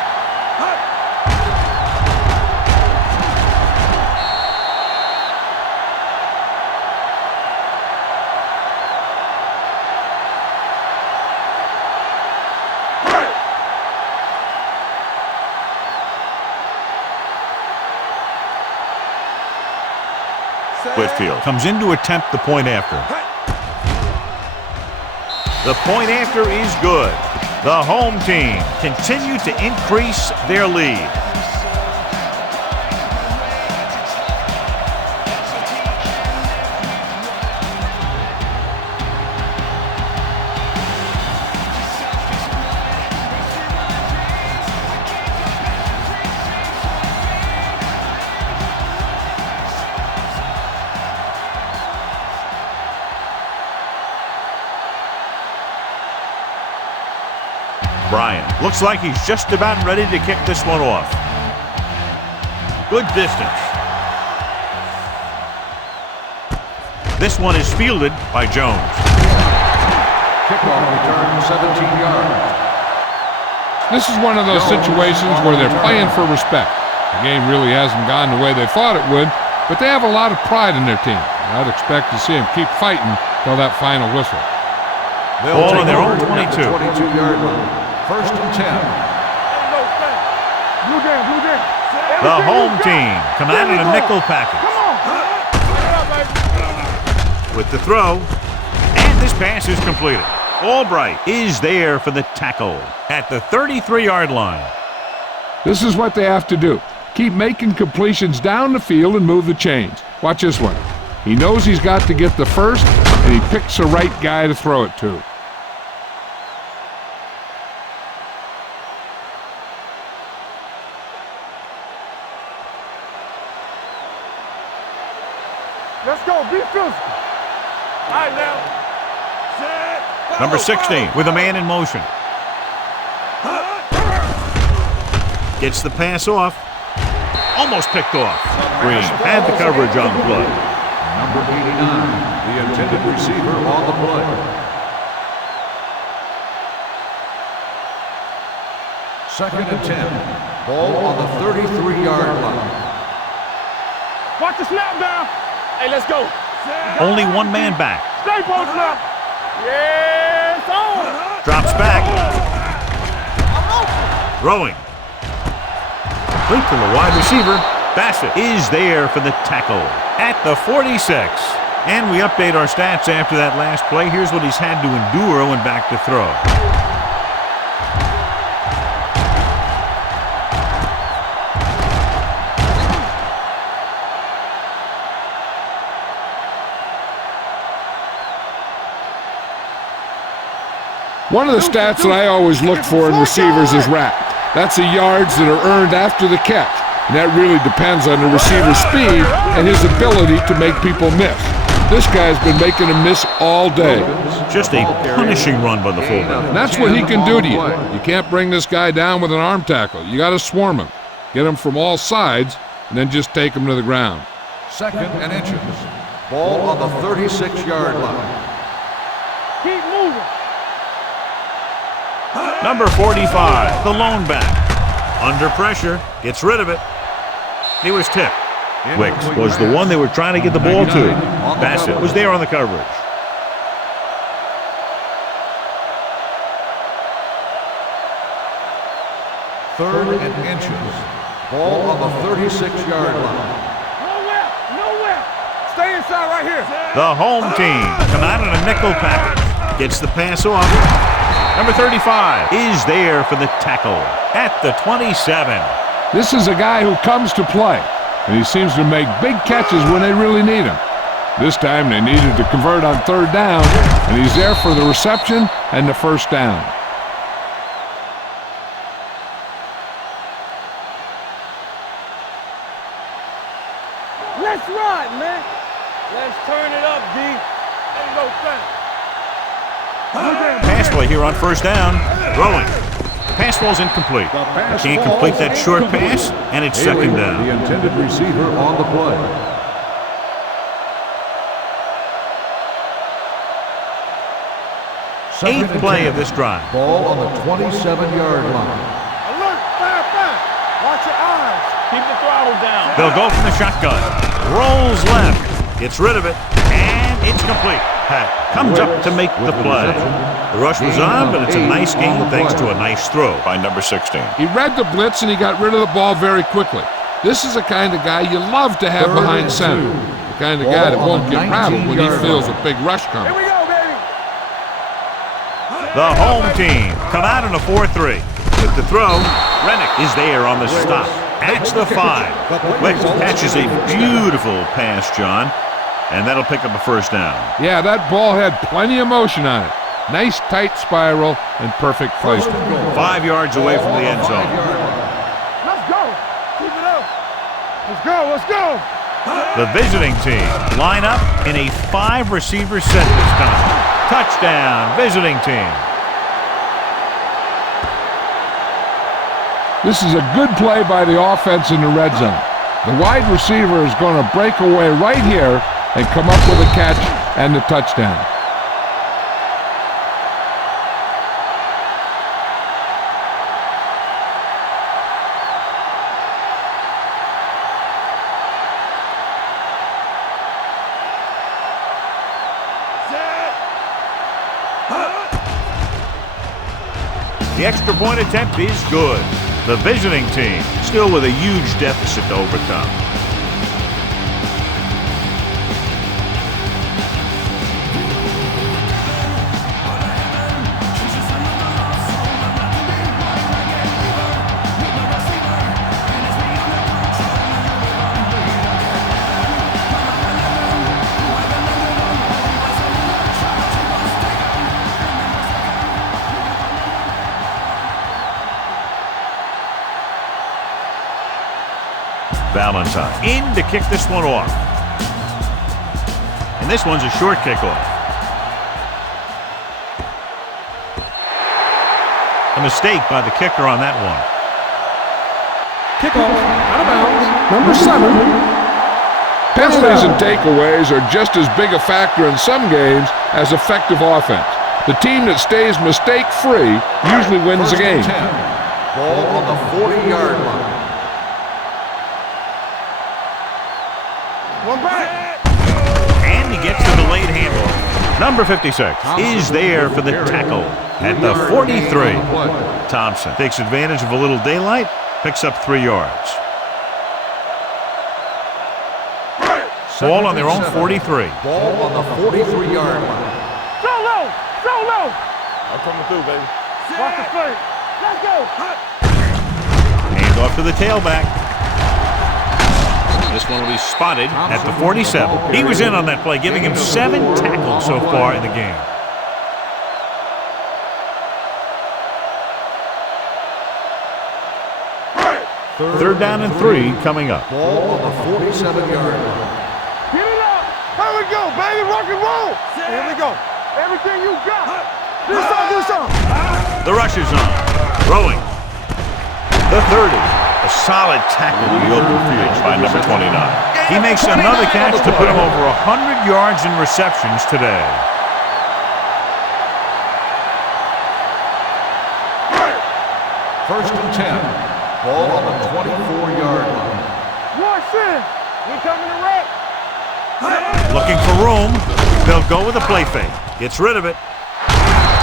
Whitfield comes in to attempt the point after. The point after is good. The home team continue to increase their lead. Bryan looks like he's just about ready to kick this one off. Good distance. This one is fielded by Jones. Kickoff return 17 yards. This is one of those situations where they're playing for respect. The game really hasn't gone the way they thought it would, but they have a lot of pride in their team. I'd expect to see them keep fighting till that final whistle. Ball on their own At 22. the 22-yard line. First and 10. Blue game. The home team come out in a nickel package. With the throw, and this pass is completed. Albright is there for the tackle at the 33-yard line. This is what they have to do. Keep making completions down the field and move the chains. Watch this one. He knows he's got to get the first, and he picks the right guy to throw it to. Let's go. Be physical. All right, now. Set. Number 16 with a man in motion. Gets the pass off. Almost picked off. Green had the coverage on the play. Number 89, the intended receiver on the play. Second and 10. Ball on the 33-yard line. Watch the snap down. Hey, let's go. Only one man back. Stay post up. Yes, on. Drops back. Throwing. Complete to the wide receiver. Bassett is there for the tackle at the 46. And we update our stats after that last play. Here's what he's had to endure when back to throw. One of the stats that I always look for in receivers is RAP. That's the yards that are earned after the catch. And that really depends on the receiver's speed and his ability to make people miss. This guy's been making him miss all day. Just a punishing run by the fullback. And that's what he can do to you. You can't bring this guy down with an arm tackle. You got to swarm him. Get him from all sides, and then just take him to the ground. 2nd and inches. Ball on the 36-yard line. Keep moving. Number 45, the lone back. Under pressure, gets rid of it. He was tipped. Wicks was the one they were trying to get the ball to. Bassett was there on the coverage. Third and inches. Ball on the 36-yard line. Nowhere. Stay inside right here. The home team come out in a nickel package. Gets the pass off. Number 35 is there for the tackle at the 27. This is a guy who comes to play, and he seems to make big catches when they really need him. This time they needed to convert on 3rd down, and he's there for the reception and the 1st down. Let's ride, man. Let's turn it up, D. There you go, son. Pass play here on 1st down. Throwing. Pass ball's incomplete. Can't complete that short pass, and it's 2nd down. The intended receiver on the play. Eighth play of this drive. Ball on the 27-yard line. Alert, fire. Watch your eyes. Keep the throttle down. They'll go from the shotgun. Rolls left. Gets rid of it, and it's complete. Pat comes up to make the play. The rush was on, but it's a nice game thanks to a nice throw by number 16. He read the blitz, and he got rid of the ball very quickly. This is the kind of guy you love to have behind center. The kind of guy that won't get rattled when he feels a big rush coming. Here we go, baby. The home team come out in a 4-3. With the throw, Rennick is there on the stop. At the 5. Wicks catches a beautiful pass, John, and that'll pick up a 1st down. Yeah, that ball had plenty of motion on it. Nice tight spiral and perfect placement. 5 yards away from the end zone. Let's go. Keep it up. Let's go. The visiting team line up in a 5-receiver set this time. Touchdown, visiting team. This is a good play by the offense in the red zone. The wide receiver is going to break away right here and come up with a catch and the touchdown. The extra point attempt is good. The visiting team still with a huge deficit to overcome. Valentine in to kick this one off. And this one's a short kickoff. A mistake by the kicker on that one. Kickoff, out of bounds, number 7. Penalties and takeaways are just as big a factor in some games as effective offense. The team that stays mistake-free usually wins the game. 1st and 10. Ball on the 40-yard line. One back. And he gets the delayed handoff. Number 56 is there for the tackle at the 43. Thompson takes advantage of a little daylight, picks up 3 yards. Ball on their own 43. Ball on the 43-yard line. Solo. I'm coming through, baby. Watch the play. Let's go. Hand off to the tailback. This one will be spotted at the 47. He was in on that play, giving him 7 tackles so far in the game. Third down and 3 coming up. Ball on the 47-yard line. Get it up. Here we go, baby. Rock and roll. Here we go. Everything you got. Do something. The rush is on. Throwing. The 30. A solid tackle in the open field by number 29. He makes another catch to put him over 100 yards in receptions today. First and 10. Ball on the 24-yard line. Watch in. We coming to wreck. Looking for room. They'll go with a play fake. Gets rid of it.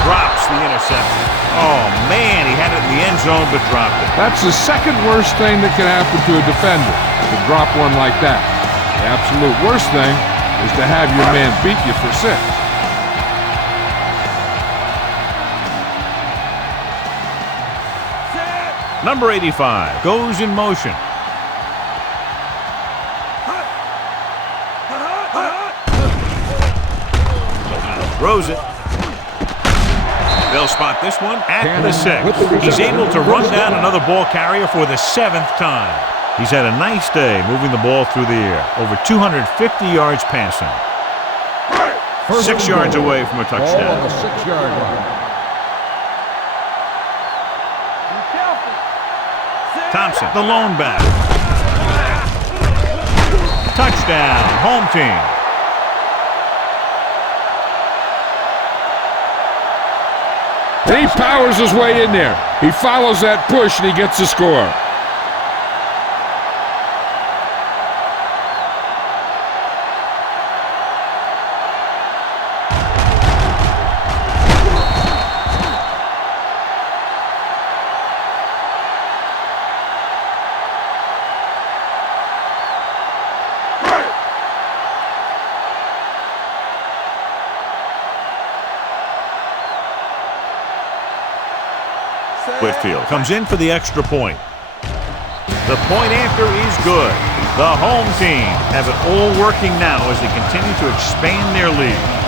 Drops the interception. Oh, man, he had it in the end zone but dropped it. That's the second worst thing that can happen to a defender, to drop one like that. The absolute worst thing is to have your man beat you for 6. Number 85 goes in motion. Throws it. They'll spot this one at the 6. He's able to run down another ball carrier for the 7th time. He's had a nice day moving the ball through the air. Over 250 yards passing. 6 yards away from a touchdown. Ball on the 6-yard line. Thompson, the lone back. Touchdown, home team. And he powers his way in there. He follows that push and he gets the score. Whitfield comes in for the extra point. The point after is good. The home team have it all working now as they continue to expand their lead.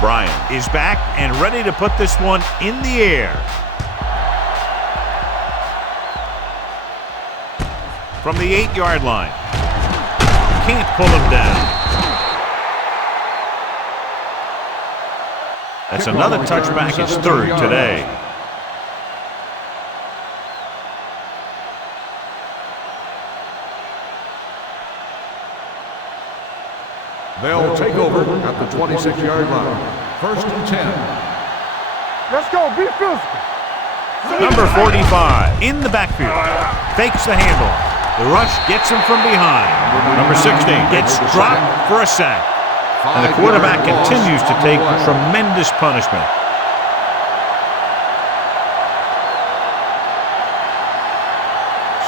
Bryant is back and ready to put this one in the air. From the 8-yard line. Can't pull him down. That's another touchback. His 3rd today. They'll take over at the 26-yard line. First and 10. Let's go. Be physical. Number 45 in the backfield. Fakes the handle. The rush gets him from behind. Number 16 gets dropped for a sack. And the quarterback continues to take tremendous punishment.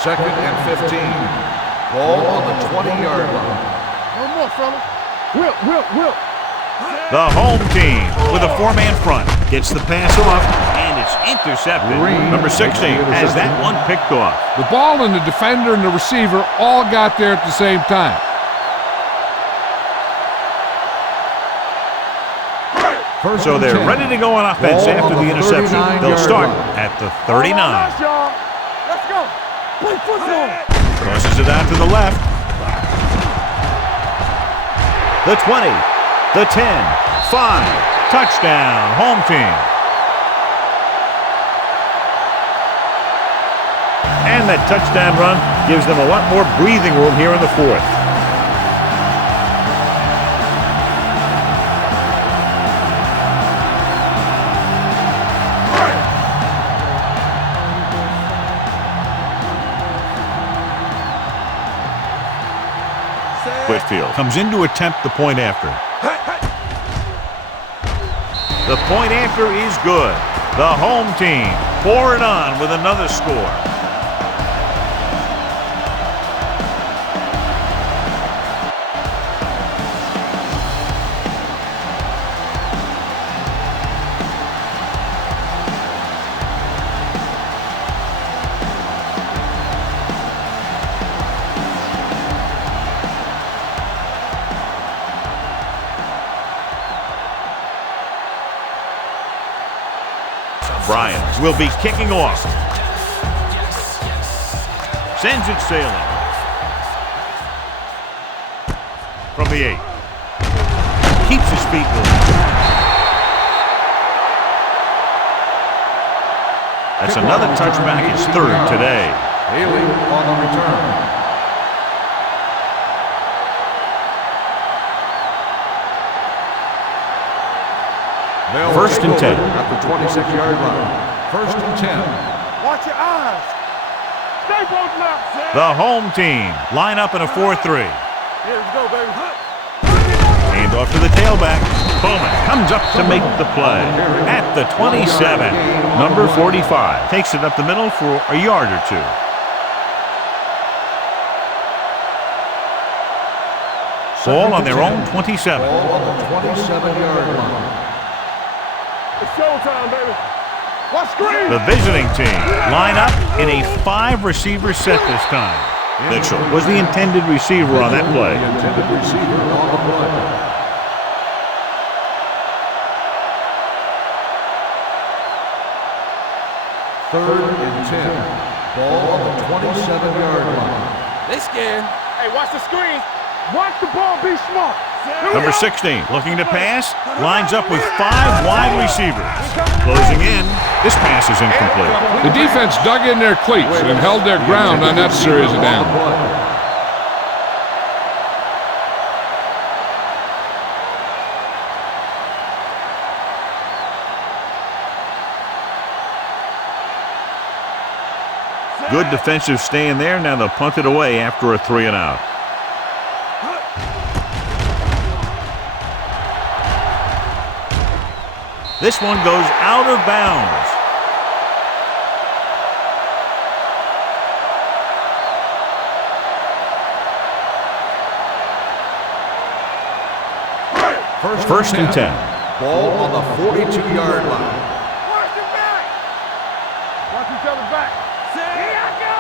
Second and 15. Ball on the 20-yard line. One more, fella. Whip. The home team with a 4-man front gets the pass off, and it's intercepted. Number 16 has that one picked off. The ball and the defender and the receiver all got there at the same time. So they're ready to go on offense after the interception. They'll start at the 39. Let's go. Play football. Crosses it out to the left. The 20, the 10, 5, touchdown, home team. And that touchdown run gives them a lot more breathing room here in the 4th. Whitfield comes in to attempt the point after. The point after is good. The home team pour it on with another score. Bryant will be kicking off. Sends it sailing. From the 8. Keeps his feet moving. That's another touchback. It's third today. Haley on the return. First and 10. At the 26-yard line. First and 10. Watch your eyes. Stay both left. The home team line up in a 4-3. Here we go, baby. Hand off to the tailback. Bowman comes up to make the play at the 27. Number 45 takes it up the middle for a yard or two. Ball on their own 27. Ball on the 27-yard line. It's showtime, baby. Watch screen. The visiting team line up in a 5-receiver set this time. Mitchell was the intended receiver on that play. The intended receiver on the play. Third and 10. Ball on the 27-yard line. They scared. Hey, watch the screen. Watch the ball. Be smart. Number 16 looking to pass, lines up with 5 wide receivers. Closing in, this pass is incomplete. The defense dug in their cleats and held their ground on that series of downs. Good defensive stand there. Now they'll punt it away after a 3-and-out. This one goes out of bounds. First and 10. Ball on the 42-yard line. Watch your back. Watch each other back. Here I go.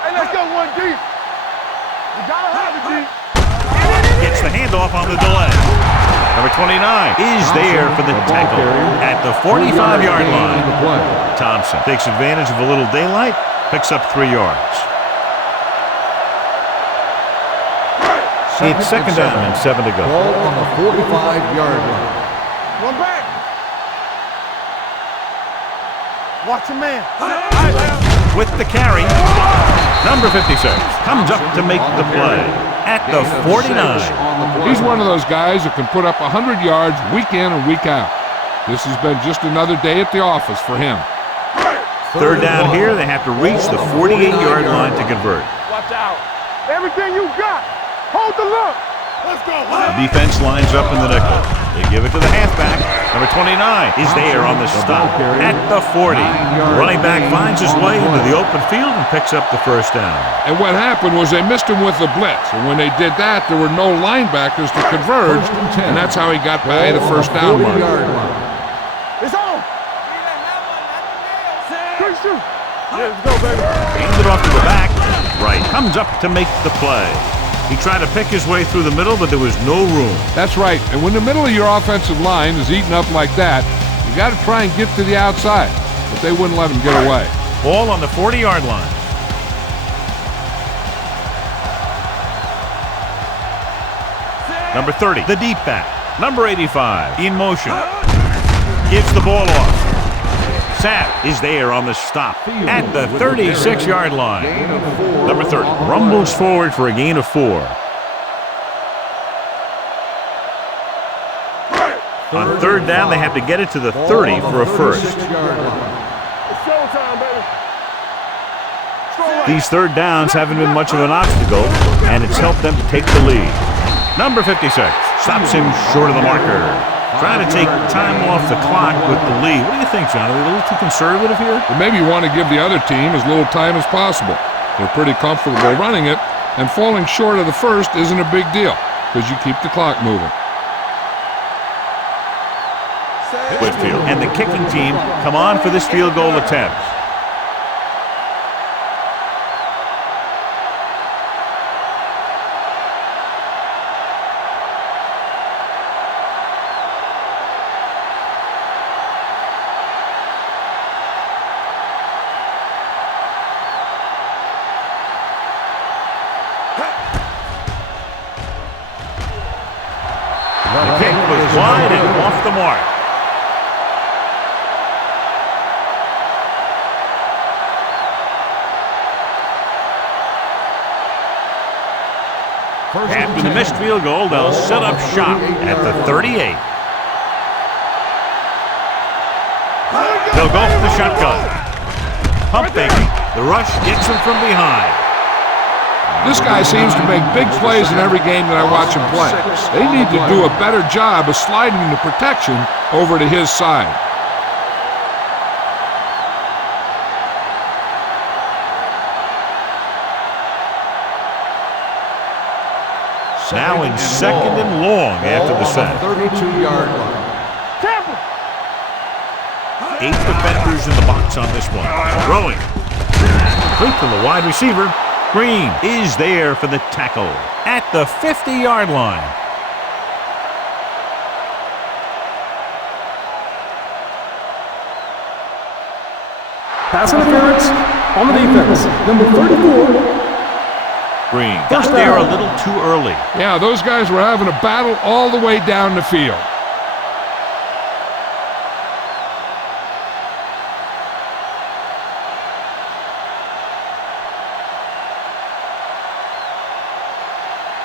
Hey, let's go one deep. You gotta have it deep. Gets the handoff on the delay. Number 29 is there for the tackle at the 45-yard line. Thompson takes advantage of a little daylight, picks up 3 yards. It's second down and 7 to go. Ball on the 45-yard line. One back. Watch your man. With the carry, number 56 comes up to make the play at the 49. He's one of those guys that can put up 100 yards week in and week out. This has been just another day at the office for him. Third down here, they have to reach the 48-yard line to convert. Watch out. Everything you got. Hold the look. Let's go. The defense lines up in the nickel. They give it to the halfback. Number 29 is there on the stop at the 40. Running back finds his way into the open field and picks up the first down. And what happened was they missed him with the blitz. And when they did that, there were no linebackers to converge. And that's how he got by the first down mark. It's on. Quick shoot. Let's go, baby. Hands it off to the back. Right. Comes up to make the play. He tried to pick his way through the middle, but there was no room. That's right. And when the middle of your offensive line is eaten up like that, you got to try and get to the outside. But they wouldn't let him get away. Ball on the 40-yard line. Number 30, the deep back. Number 85, in motion. Gives the ball off. Sapp is there on the stop at the 36-yard line. Number 30 rumbles forward for a gain of 4. On third down, they have to get it to the 30 for a first. It's showtime, baby. These third downs haven't been much of an obstacle, and it's helped them to take the lead. Number 56 stops him short of the marker. Trying to take time off the clock with the lead. What do you think, John? Are they a little too conservative here? But maybe you want to give the other team as little time as possible. They're pretty comfortable running it, and falling short of the first isn't a big deal because you keep the clock moving. Whitfield and the kicking team come on for this field goal attempt. The kick was wide and off the mark. After the missed field goal, they'll set up shop at the 38. They'll go for the shotgun. Pump faking. The rush gets him from behind. This guy seems to make big plays in every game that I watch him play. They need to do a better job of sliding the protection over to his side. Now in second and long after the set. 32-yard line. 8 defenders in the box on this one. Throwing. Complete to the wide receiver. Green is there for the tackle at the 50-yard line. Pass interference on the defense. Number 34. Green got there a little too early. Yeah, those guys were having a battle all the way down the field.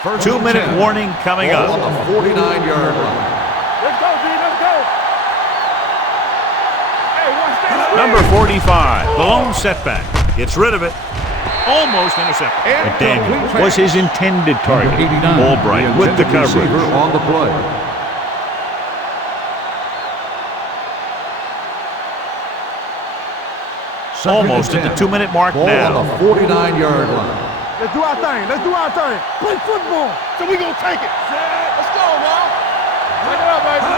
First 2-minute warning coming up. On the 49-yard line. Let's go, D. Let's go. Hey, watch that. Number 45, the lone setback. Gets rid of it. Almost intercepted. McDaniel was his intended target. Albright with the coverage. On the play. Almost at the 2-minute mark now. On the 49-yard line. Let's do our thing. Let's do our thing. Play football. So we gonna take it. Let's go, man. Take it up, baby.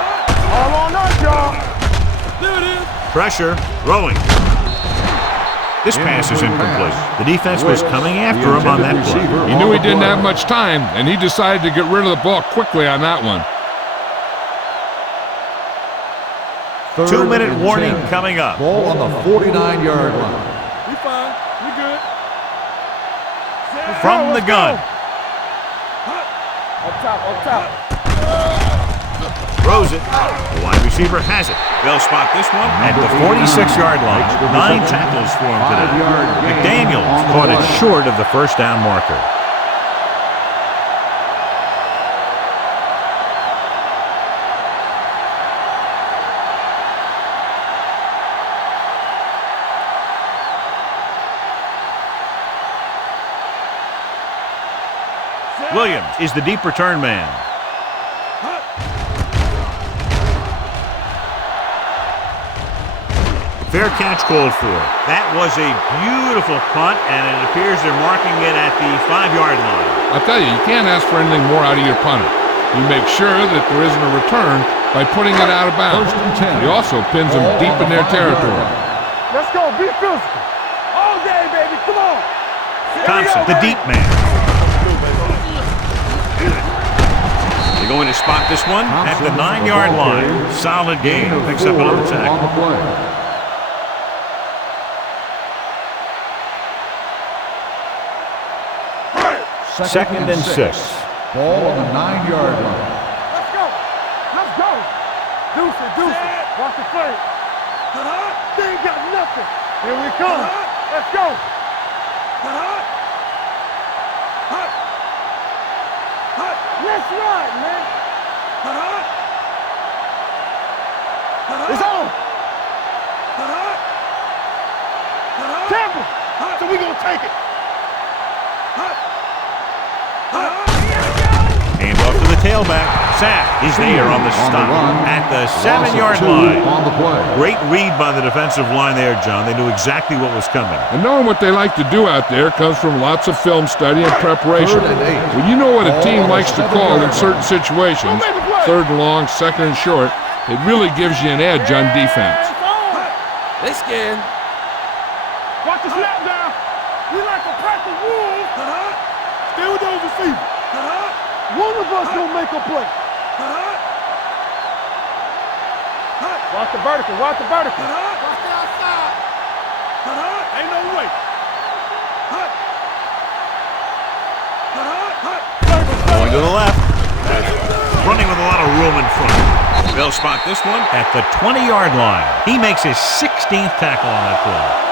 All on us, y'all. There it is. Pressure, throwing. This pass is incomplete. The defense was coming after him on that play. He knew he didn't have much time, and he decided to get rid of the ball quickly on that one. 2-minute warning coming up. Ball on the 49-yard line. We fine. We good. From the gun. Up top, up top. Throws it. The wide receiver has it. They'll spot this one at the 46-yard line. 9 tackles for him today. McDaniel caught it short of the first down marker. Williams is the deep return man. Fair catch called for. That was a beautiful punt, and it appears they're marking it at the 5-yard line. I'll tell you, you can't ask for anything more out of your punter. You make sure that there isn't a return by putting it out of bounds. He also pins them deep in their territory. Let's go. Be physical. All day, baby. Come on. Thompson, the deep man. They're going to spot this one at the 9-yard line. Solid game. Picks up another tackle. Second and 6. Ball on the 9-yard line. Let's go. Let's go. Deuce it, deuce it. Watch the play. They ain't got nothing. Here we come. Let's go. Let's ride, man. It's on. Tampa. So we gonna take it. Hand off to the tailback. Sack is there on the stop at the 7-yard line. On the play. Great read by the defensive line there, John. They knew exactly what was coming. And knowing what they like to do out there comes from lots of film study and preparation. 3rd and 8. When you know what a team likes to call in certain situations, 3rd and long, 2nd and short, it really gives you an edge on defense. They scared. Watch the snap down. We like a pack of wolves. Stay with those receivers. One of us gonna make a play. Watch the vertical, watch the vertical. Watch the outside. Ain't no way. him in front. They'll spot this one at the 20-yard line. He makes his 16th tackle on that play.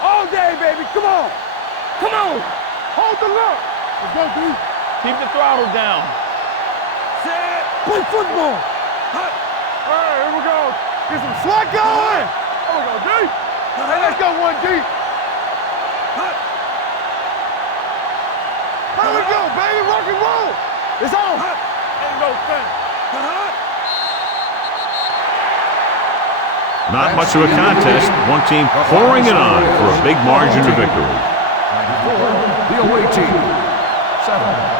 All day, baby. Come on. Come on. Hold the look. Let's go, dude. Keep the throttle down. Set. Play football. All right, here we go. Get some slack going. There we go, D. Hey, let's go, 1D. There we go, baby. Rock and roll. It's on. Ain't no thing. Not much of a contest. One team pouring it on for a big margin of victory. 94, the away team. 7.